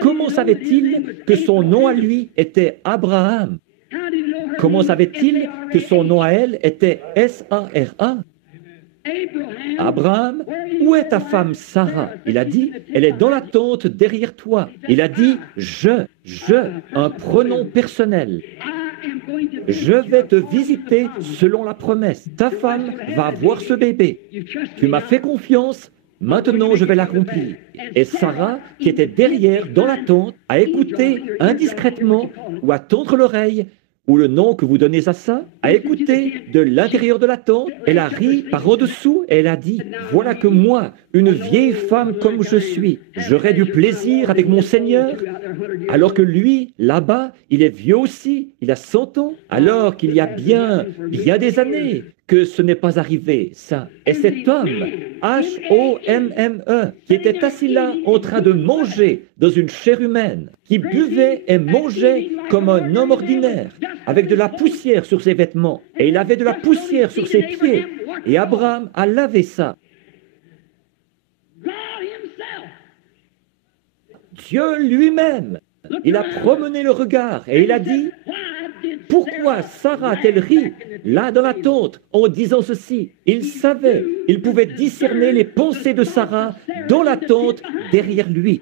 Comment savait-il que son nom à lui était Abraham? Comment savait-il que son nom à elle était S-A-R-A? Abraham, où est ta femme Sarah? Il a dit, elle est dans la tente derrière toi. Il a dit, je, un pronom personnel. Je vais te visiter selon la promesse. Ta femme va avoir ce bébé. Tu m'as fait confiance, maintenant je vais l'accomplir. Et Sarah, qui était derrière, dans la tente, a écouté indiscrètement ou à tendre l'oreille, ou le nom que vous donnez à ça, a écouté de l'intérieur de la tente, elle a ri par en dessous et elle a dit, voilà que moi, une vieille femme comme je suis, j'aurai du plaisir avec mon Seigneur, alors que lui, là-bas, il est vieux aussi, il a 100 ans, alors qu'il y a bien des années que ce n'est pas arrivé, ça. Et cet homme, H-O-M-M-E, qui était assis là en train de manger dans une chair humaine, qui buvait et mangeait comme un homme ordinaire, avec de la poussière sur ses vêtements, et il avait de la poussière sur ses pieds, et Abraham a lavé ça. Dieu lui-même, il a promené le regard et il a dit, pourquoi Sarah a-t-elle ri là dans la tente en disant ceci? Il savait, il pouvait discerner les pensées de Sarah dans la tente derrière lui.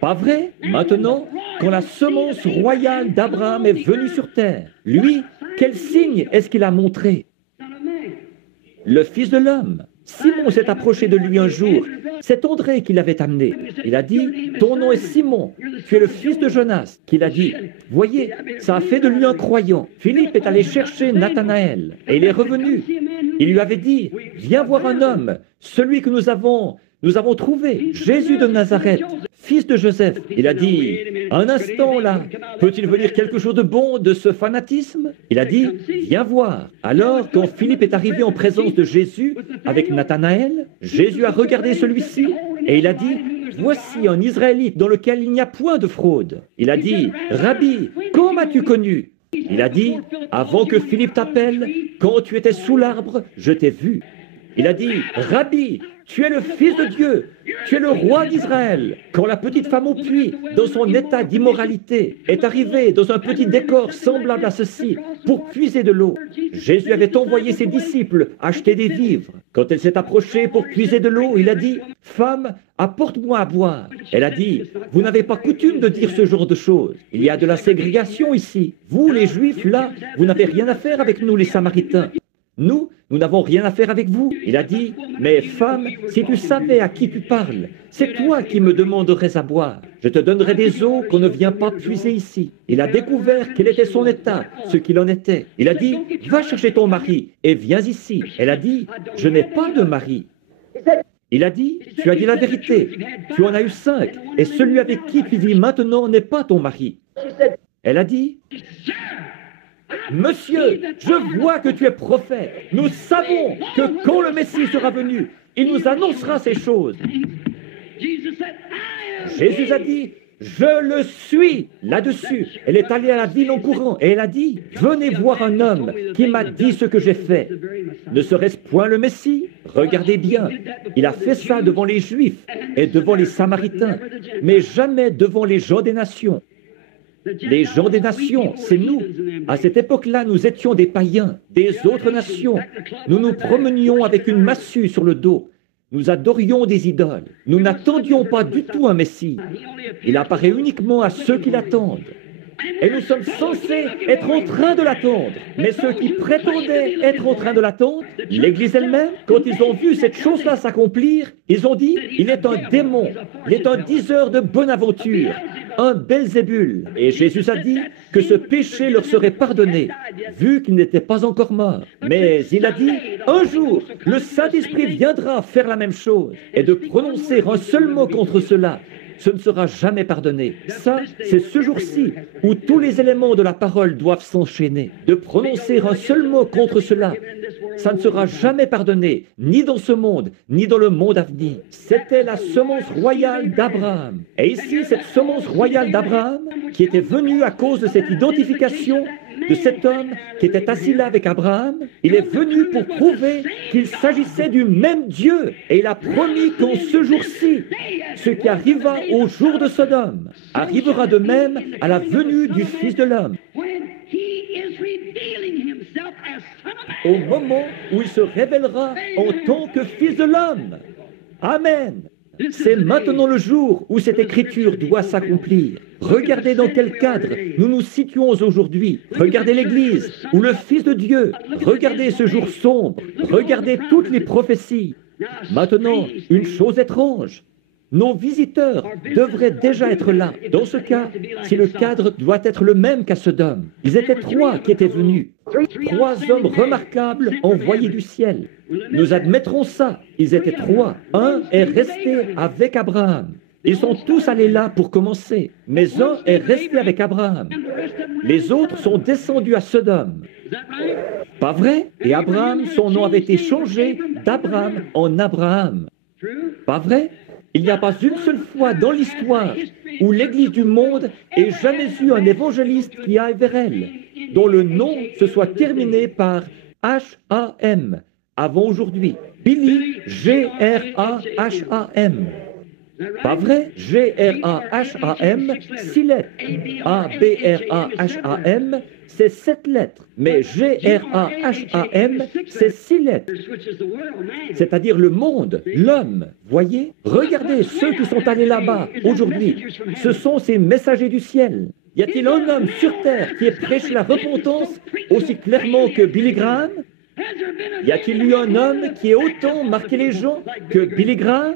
Pas vrai? Maintenant, quand la semence royale d'Abraham est venue sur terre, lui, quel signe est-ce qu'il a montré? Le Fils de l'homme. Simon s'est approché de lui un jour. C'est André qui l'avait amené. Il a dit, ton nom est Simon, tu es le fils de Jonas. Qu'il a dit, voyez, ça a fait de lui un croyant. Philippe est allé chercher Nathanaël et il est revenu. Il lui avait dit, viens voir un homme, celui que nous avons trouvé, Jésus de Nazareth, fils de Joseph. Il a dit, un instant là, peut-il venir quelque chose de bon de ce fanatisme? Il a dit, viens voir. Alors, quand Philippe est arrivé en présence de Jésus avec Nathanaël, Jésus a regardé celui-ci et il a dit, voici un Israélite dans lequel il n'y a point de fraude. Il a dit, Rabbi, comment m'as-tu connu? Il a dit, avant que Philippe t'appelle, quand tu étais sous l'arbre, je t'ai vu. Il a dit, Rabbi, tu es le Fils de Dieu, tu es le roi d'Israël. Quand la petite femme au puits, dans son état d'immoralité, est arrivée dans un petit décor semblable à ceci, pour puiser de l'eau, Jésus avait envoyé ses disciples acheter des vivres. Quand elle s'est approchée pour puiser de l'eau, il a dit, femme, apporte-moi à boire. Elle a dit, vous n'avez pas coutume de dire ce genre de choses. Il y a de la ségrégation ici. Vous, les Juifs, là, vous n'avez rien à faire avec nous, les Samaritains. Nous n'avons rien à faire avec vous. Il a dit, mais femme, si tu savais à qui tu parles, c'est toi qui me demanderais à boire. Je te donnerai des eaux qu'on ne vient pas puiser ici. Il a découvert quel était son état, ce qu'il en était. Il a dit, va chercher ton mari et viens ici. Elle a dit, je n'ai pas de mari. Il a dit, tu as dit la vérité, tu en as eu 5, et celui avec qui tu vis maintenant n'est pas ton mari. Elle a dit, Monsieur, je vois que tu es prophète. Nous savons que quand le Messie sera venu, il nous annoncera ces choses. Jésus a dit, je le suis là-dessus. Elle est allée à la ville en courant et elle a dit, venez voir un homme qui m'a dit ce que j'ai fait. Ne serait-ce point le Messie? Regardez bien, il a fait ça devant les Juifs et devant les Samaritains, mais jamais devant les gens des nations. Les gens des nations, c'est nous. À cette époque-là, nous étions des païens, des autres nations. Nous nous promenions avec une massue sur le dos. Nous adorions des idoles. Nous n'attendions pas du tout un Messie. Il apparaît uniquement à ceux qui l'attendent. Et nous sommes censés être en train de l'attendre. Mais ceux qui prétendaient être en train de l'attendre, l'Église elle-même, quand ils ont vu cette chose-là s'accomplir, ils ont dit, il est un démon, il est un diseur de bonne aventure, un Belzébul. Et Jésus a dit que ce péché leur serait pardonné, vu qu'ils n'étaient pas encore morts. Mais il a dit, un jour, le Saint-Esprit viendra faire la même chose, et de prononcer un seul mot contre cela, ce ne sera jamais pardonné. Ça, c'est ce jour-ci où tous les éléments de la parole doivent s'enchaîner. De prononcer un seul mot contre cela, ça ne sera jamais pardonné, ni dans ce monde, ni dans le monde à venir. C'était la semence royale d'Abraham. Et ici, cette semence royale d'Abraham, qui était venue à cause de cette identification de cet homme qui était assis là avec Abraham, il est venu pour prouver qu'il s'agissait du même Dieu. Et il a promis qu'en ce jour-ci, ce qui arriva au jour de Sodome arrivera de même à la venue du Fils de l'homme. Au moment où il se révélera en tant que Fils de l'homme. Amen. C'est maintenant le jour où cette écriture doit s'accomplir. Regardez dans quel cadre nous nous situons aujourd'hui. Regardez l'Église ou le Fils de Dieu. Regardez ce jour sombre. Regardez toutes les prophéties. Maintenant, une chose étrange. Nos visiteurs devraient déjà être là. Dans ce cas, si le cadre doit être le même qu'à Sodome, ils étaient 3 qui étaient venus. 3 hommes remarquables envoyés du ciel. Nous admettrons ça. Ils étaient 3. Un est resté avec Abraham. Ils sont tous allés là pour commencer. Mais un est resté avec Abraham. Les autres sont descendus à Sodome. Pas vrai? Et Abraham, son nom avait été changé d'Abraham en Abraham. Pas vrai? Il n'y a pas une seule fois dans l'histoire où l'Église du monde ait jamais eu un évangéliste qui aille vers elle, dont le nom se soit terminé par H-A-M, avant aujourd'hui. Billy, G-R-A-H-A-M. Pas vrai? G-R-A-H-A-M, 6 lettres. A-B-R-A-H-A-M, c'est 7 lettres. Mais G-R-A-H-A-M, c'est 6 lettres. C'est-à-dire le monde, l'homme. Voyez? Regardez ceux qui sont allés là-bas aujourd'hui. Ce sont ces messagers du ciel. Y a-t-il un homme sur terre qui ait prêché la repentance aussi clairement que Billy Graham? Y a-t-il eu un homme qui ait autant marqué les gens que Billy Graham?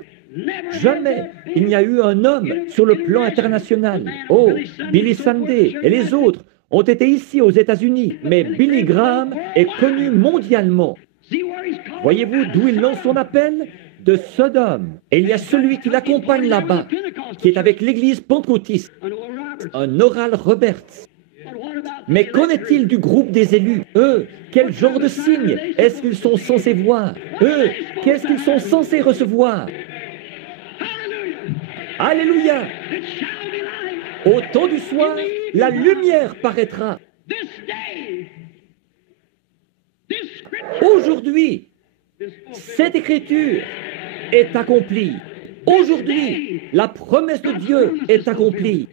Jamais il n'y a eu un homme sur le plan international. Oh, Billy Sunday et les autres ont été ici aux États-Unis, mais Billy Graham est connu mondialement. Voyez-vous d'où il lance son appel? De Sodome. Et il y a celui qui l'accompagne là-bas, qui est avec l'église pentecôtiste, un Oral Roberts. Mais qu'en est-il du groupe des élus? Eux, quel genre de signe est-ce qu'ils sont censés voir? Eux, qu'est-ce qu'ils sont censés recevoir? Alléluia! Au temps du soir, la lumière paraîtra. Aujourd'hui, cette écriture est accomplie. Aujourd'hui, la promesse de Dieu est accomplie.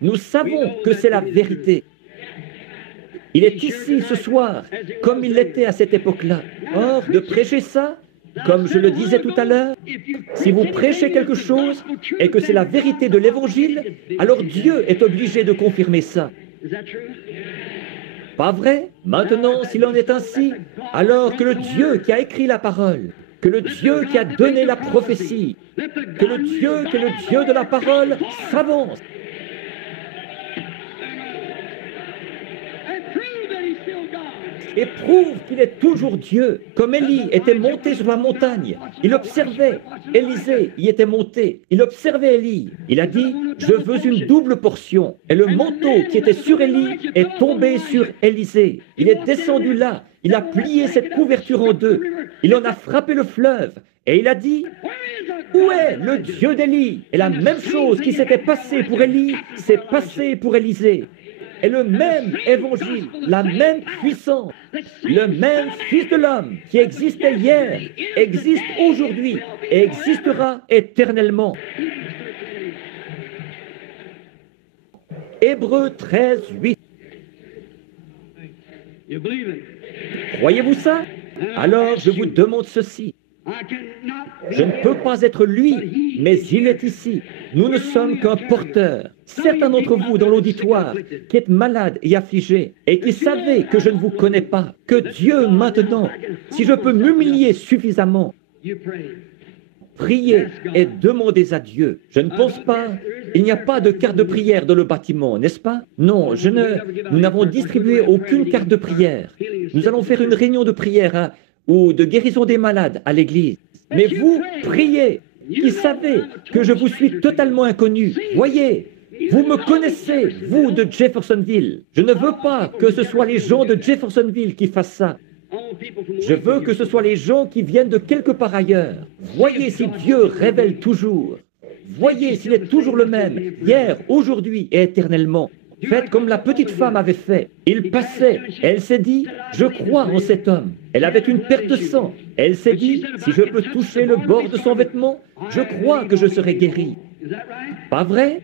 Nous savons que c'est la vérité. Il est ici ce soir, comme il l'était à cette époque-là. Or, de prêcher ça, comme je le disais tout à l'heure, si vous prêchez quelque chose et que c'est la vérité de l'Évangile, alors Dieu est obligé de confirmer ça. Pas vrai? Maintenant, s'il en est ainsi, alors que le Dieu qui a écrit la parole, que le Dieu qui a donné la prophétie, que le Dieu de la parole s'avance. et prouve qu'il est toujours Dieu. Comme Élie était monté sur la montagne, il observait. Élisée y était monté. Il observait Élie. Il a dit, je veux une double portion. Et le manteau qui était sur Élie est tombé sur Élisée. Il est descendu là. Il a plié cette couverture en deux. Il en a frappé le fleuve. Et il a dit, où est le Dieu d'Élie? Et la même chose qui s'était passée pour Élie s'est passée pour Élisée. Et le même évangile, la même puissance, le même Fils de l'homme qui existait hier, existe aujourd'hui et existera éternellement. Hébreux 13, 8. Croyez-vous ça? Alors je vous demande ceci. Je ne peux pas être lui, mais il est ici. Nous ne sommes qu'un porteur. Certains d'entre vous dans l'auditoire qui êtes malades et affligés et qui savez que je ne vous connais pas, que Dieu maintenant, si je peux m'humilier suffisamment, priez et demandez à Dieu. Je ne pense pas, il n'y a pas de carte de prière dans le bâtiment, n'est-ce pas? Non, nous n'avons distribué aucune carte de prière. Nous allons faire une réunion de prière ou de guérison des malades à l'église. Mais vous, priez, qui savez que je vous suis totalement inconnu. Voyez, vous me connaissez, vous de Jeffersonville. Je ne veux pas que ce soit les gens de Jeffersonville qui fassent ça. Je veux que ce soit les gens qui viennent de quelque part ailleurs. Voyez si Dieu révèle toujours. Voyez s'il est toujours le même, hier, aujourd'hui et éternellement. Faites comme la petite femme avait fait. Il passait. Elle s'est dit, je crois en cet homme. Elle avait une perte de sang. Elle s'est dit, si je peux toucher le bord de son vêtement, je crois que je serai guéri. Pas vrai?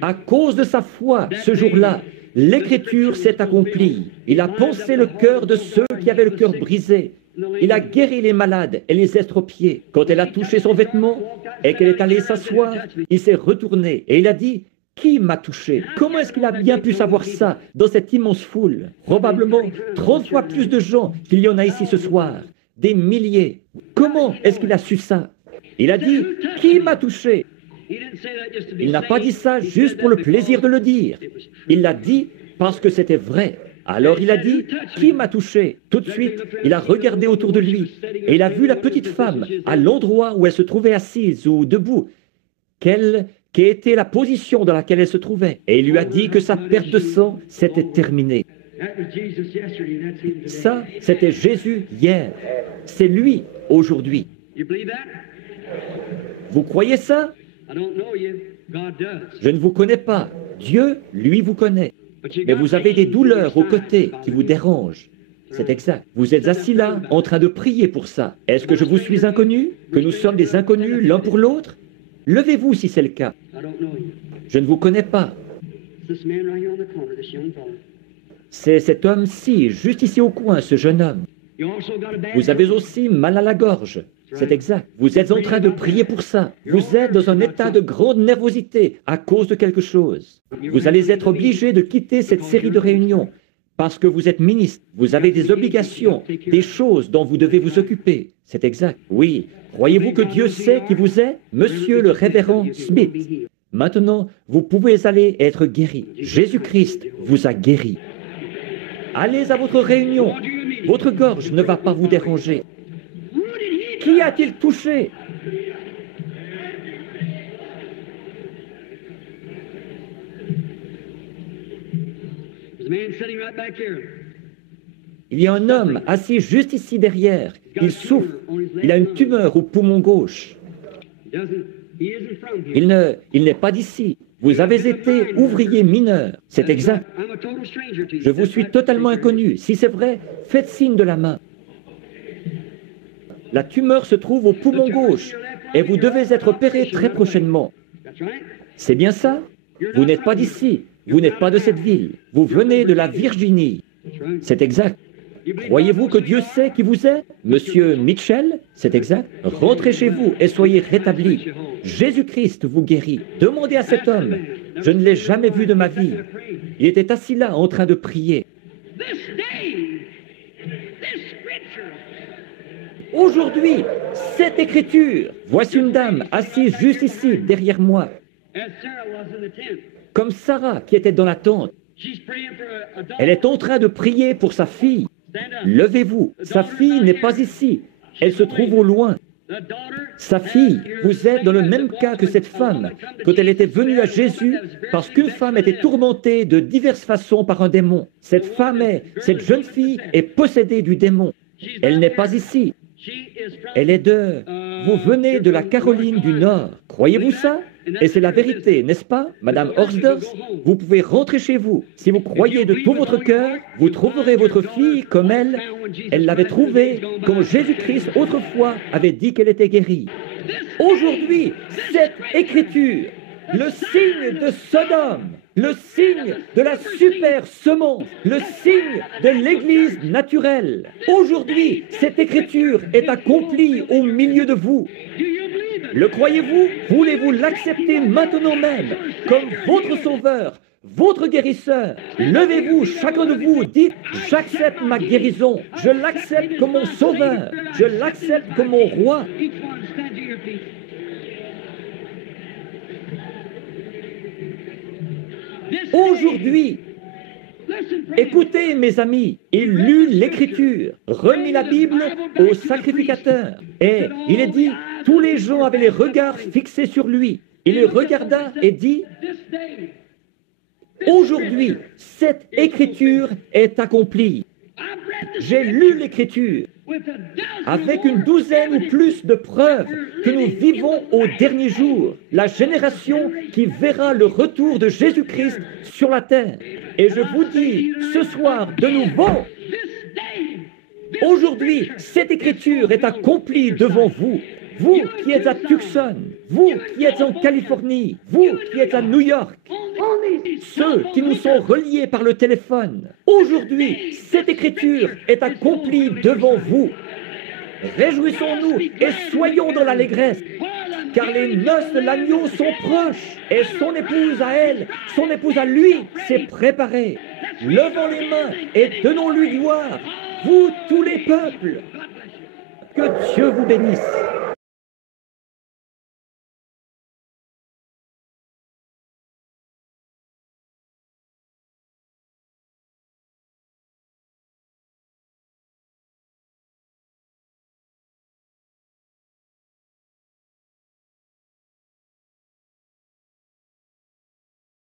À cause de sa foi, ce jour-là, l'Écriture s'est accomplie. Il a pansé le cœur de ceux qui avaient le cœur brisé. Il a guéri les malades et les estropiés. Quand elle a touché son vêtement et qu'elle est allée s'asseoir, il s'est retourné et il a dit, qui m'a touché? Comment est-ce qu'il a bien pu savoir ça dans cette immense foule? Probablement 30 fois plus de gens qu'il y en a ici ce soir. Des milliers. Comment est-ce qu'il a su ça? Il a dit, qui m'a touché? Il n'a pas dit ça juste pour le plaisir de le dire. Il l'a dit parce que c'était vrai. Alors il a dit, qui m'a touché? Tout de suite, il a regardé autour de lui et il a vu la petite femme à l'endroit où elle se trouvait assise ou debout. Quelle était la position dans laquelle elle se trouvait. Et il lui a dit que sa perte de sang s'était terminée. Ça, c'était Jésus hier. C'est lui aujourd'hui. Vous croyez ça? Je ne vous connais pas. Dieu, lui, vous connaît. Mais vous avez des douleurs aux côtés qui vous dérangent. C'est exact. Vous êtes assis là, en train de prier pour ça. Est-ce que je vous suis inconnu? Que nous sommes des inconnus l'un pour l'autre? Levez-vous si c'est le cas. Je ne vous connais pas. C'est cet homme-ci, juste ici au coin, ce jeune homme. Vous avez aussi mal à la gorge. C'est exact. Vous êtes en train de prier pour ça. Vous êtes dans un état de grande nervosité à cause de quelque chose. Vous allez être obligé de quitter cette série de réunions parce que vous êtes ministre. Vous avez des obligations, des choses dont vous devez vous occuper. C'est exact. Oui. Croyez-vous que Dieu sait qui vous êtes? Monsieur le révérend Smith. Maintenant, vous pouvez aller être guéri. Jésus-Christ vous a guéri. Allez à votre réunion. Votre gorge ne va pas vous déranger. Qui a-t-il touché? Il y a un homme assis juste ici derrière. Il souffre. Il a une tumeur au poumon gauche. Il n'est pas d'ici. Vous avez été ouvrier mineur. C'est exact. Je vous suis totalement inconnu. Si c'est vrai, faites signe de la main. La tumeur se trouve au poumon gauche et vous devez être opéré très prochainement. C'est bien ça? Vous n'êtes pas d'ici. Vous n'êtes pas de cette ville. Vous venez de la Virginie. C'est exact. Croyez-vous que Dieu sait qui vous êtes? Monsieur Mitchell? C'est exact. Rentrez chez vous et soyez rétablis. Jésus-Christ vous guérit. Demandez à cet homme. Je ne l'ai jamais vu de ma vie. Il était assis là en train de prier. Aujourd'hui, cette écriture, voici une dame assise juste ici, derrière moi, comme Sarah qui était dans la tente. Elle est en train de prier pour sa fille. Levez-vous. Sa fille n'est pas ici. Elle se trouve au loin. Sa fille, vous êtes dans le même cas que cette femme, quand elle était venue à Jésus, parce qu'une femme était tourmentée de diverses façons par un démon. Cette jeune fille est possédée du démon. Elle n'est pas ici. Elle est vous venez de la Caroline du Nord. Croyez-vous ça? Et c'est la vérité, n'est-ce pas, Madame Horsdorf? Vous pouvez rentrer chez vous. Si vous croyez de tout votre cœur, vous trouverez votre fille comme elle l'avait trouvée quand Jésus-Christ autrefois avait dit qu'elle était guérie. Aujourd'hui, cette écriture, le signe de Sodome, le signe de la super semence, le signe de l'Église naturelle. Aujourd'hui, cette écriture est accomplie au milieu de vous. Le croyez-vous? Voulez-vous l'accepter maintenant même comme votre sauveur, votre guérisseur? Levez-vous, chacun de vous, dites, j'accepte ma guérison, je l'accepte comme mon sauveur, je l'accepte comme mon roi. Aujourd'hui, écoutez mes amis, il lut l'Écriture, remit la Bible au sacrificateur, et il est dit, tous les gens avaient les regards fixés sur lui. Il les regarda et dit, aujourd'hui, cette Écriture est accomplie. J'ai lu l'Écriture avec une douzaine ou plus de preuves que nous vivons au dernier jour, la génération qui verra le retour de Jésus-Christ sur la terre. Et je vous dis ce soir de nouveau, aujourd'hui, cette écriture est accomplie devant vous. Vous qui êtes à Tucson, vous qui êtes en Californie, vous qui êtes à New York, ceux qui nous sont reliés par le téléphone, aujourd'hui, cette écriture est accomplie devant vous. Réjouissons-nous et soyons dans l'allégresse, car les noces de l'agneau sont proches, et son épouse à elle, son épouse à lui, s'est préparée. Levons les mains et donnons-lui gloire, vous tous les peuples. Que Dieu vous bénisse.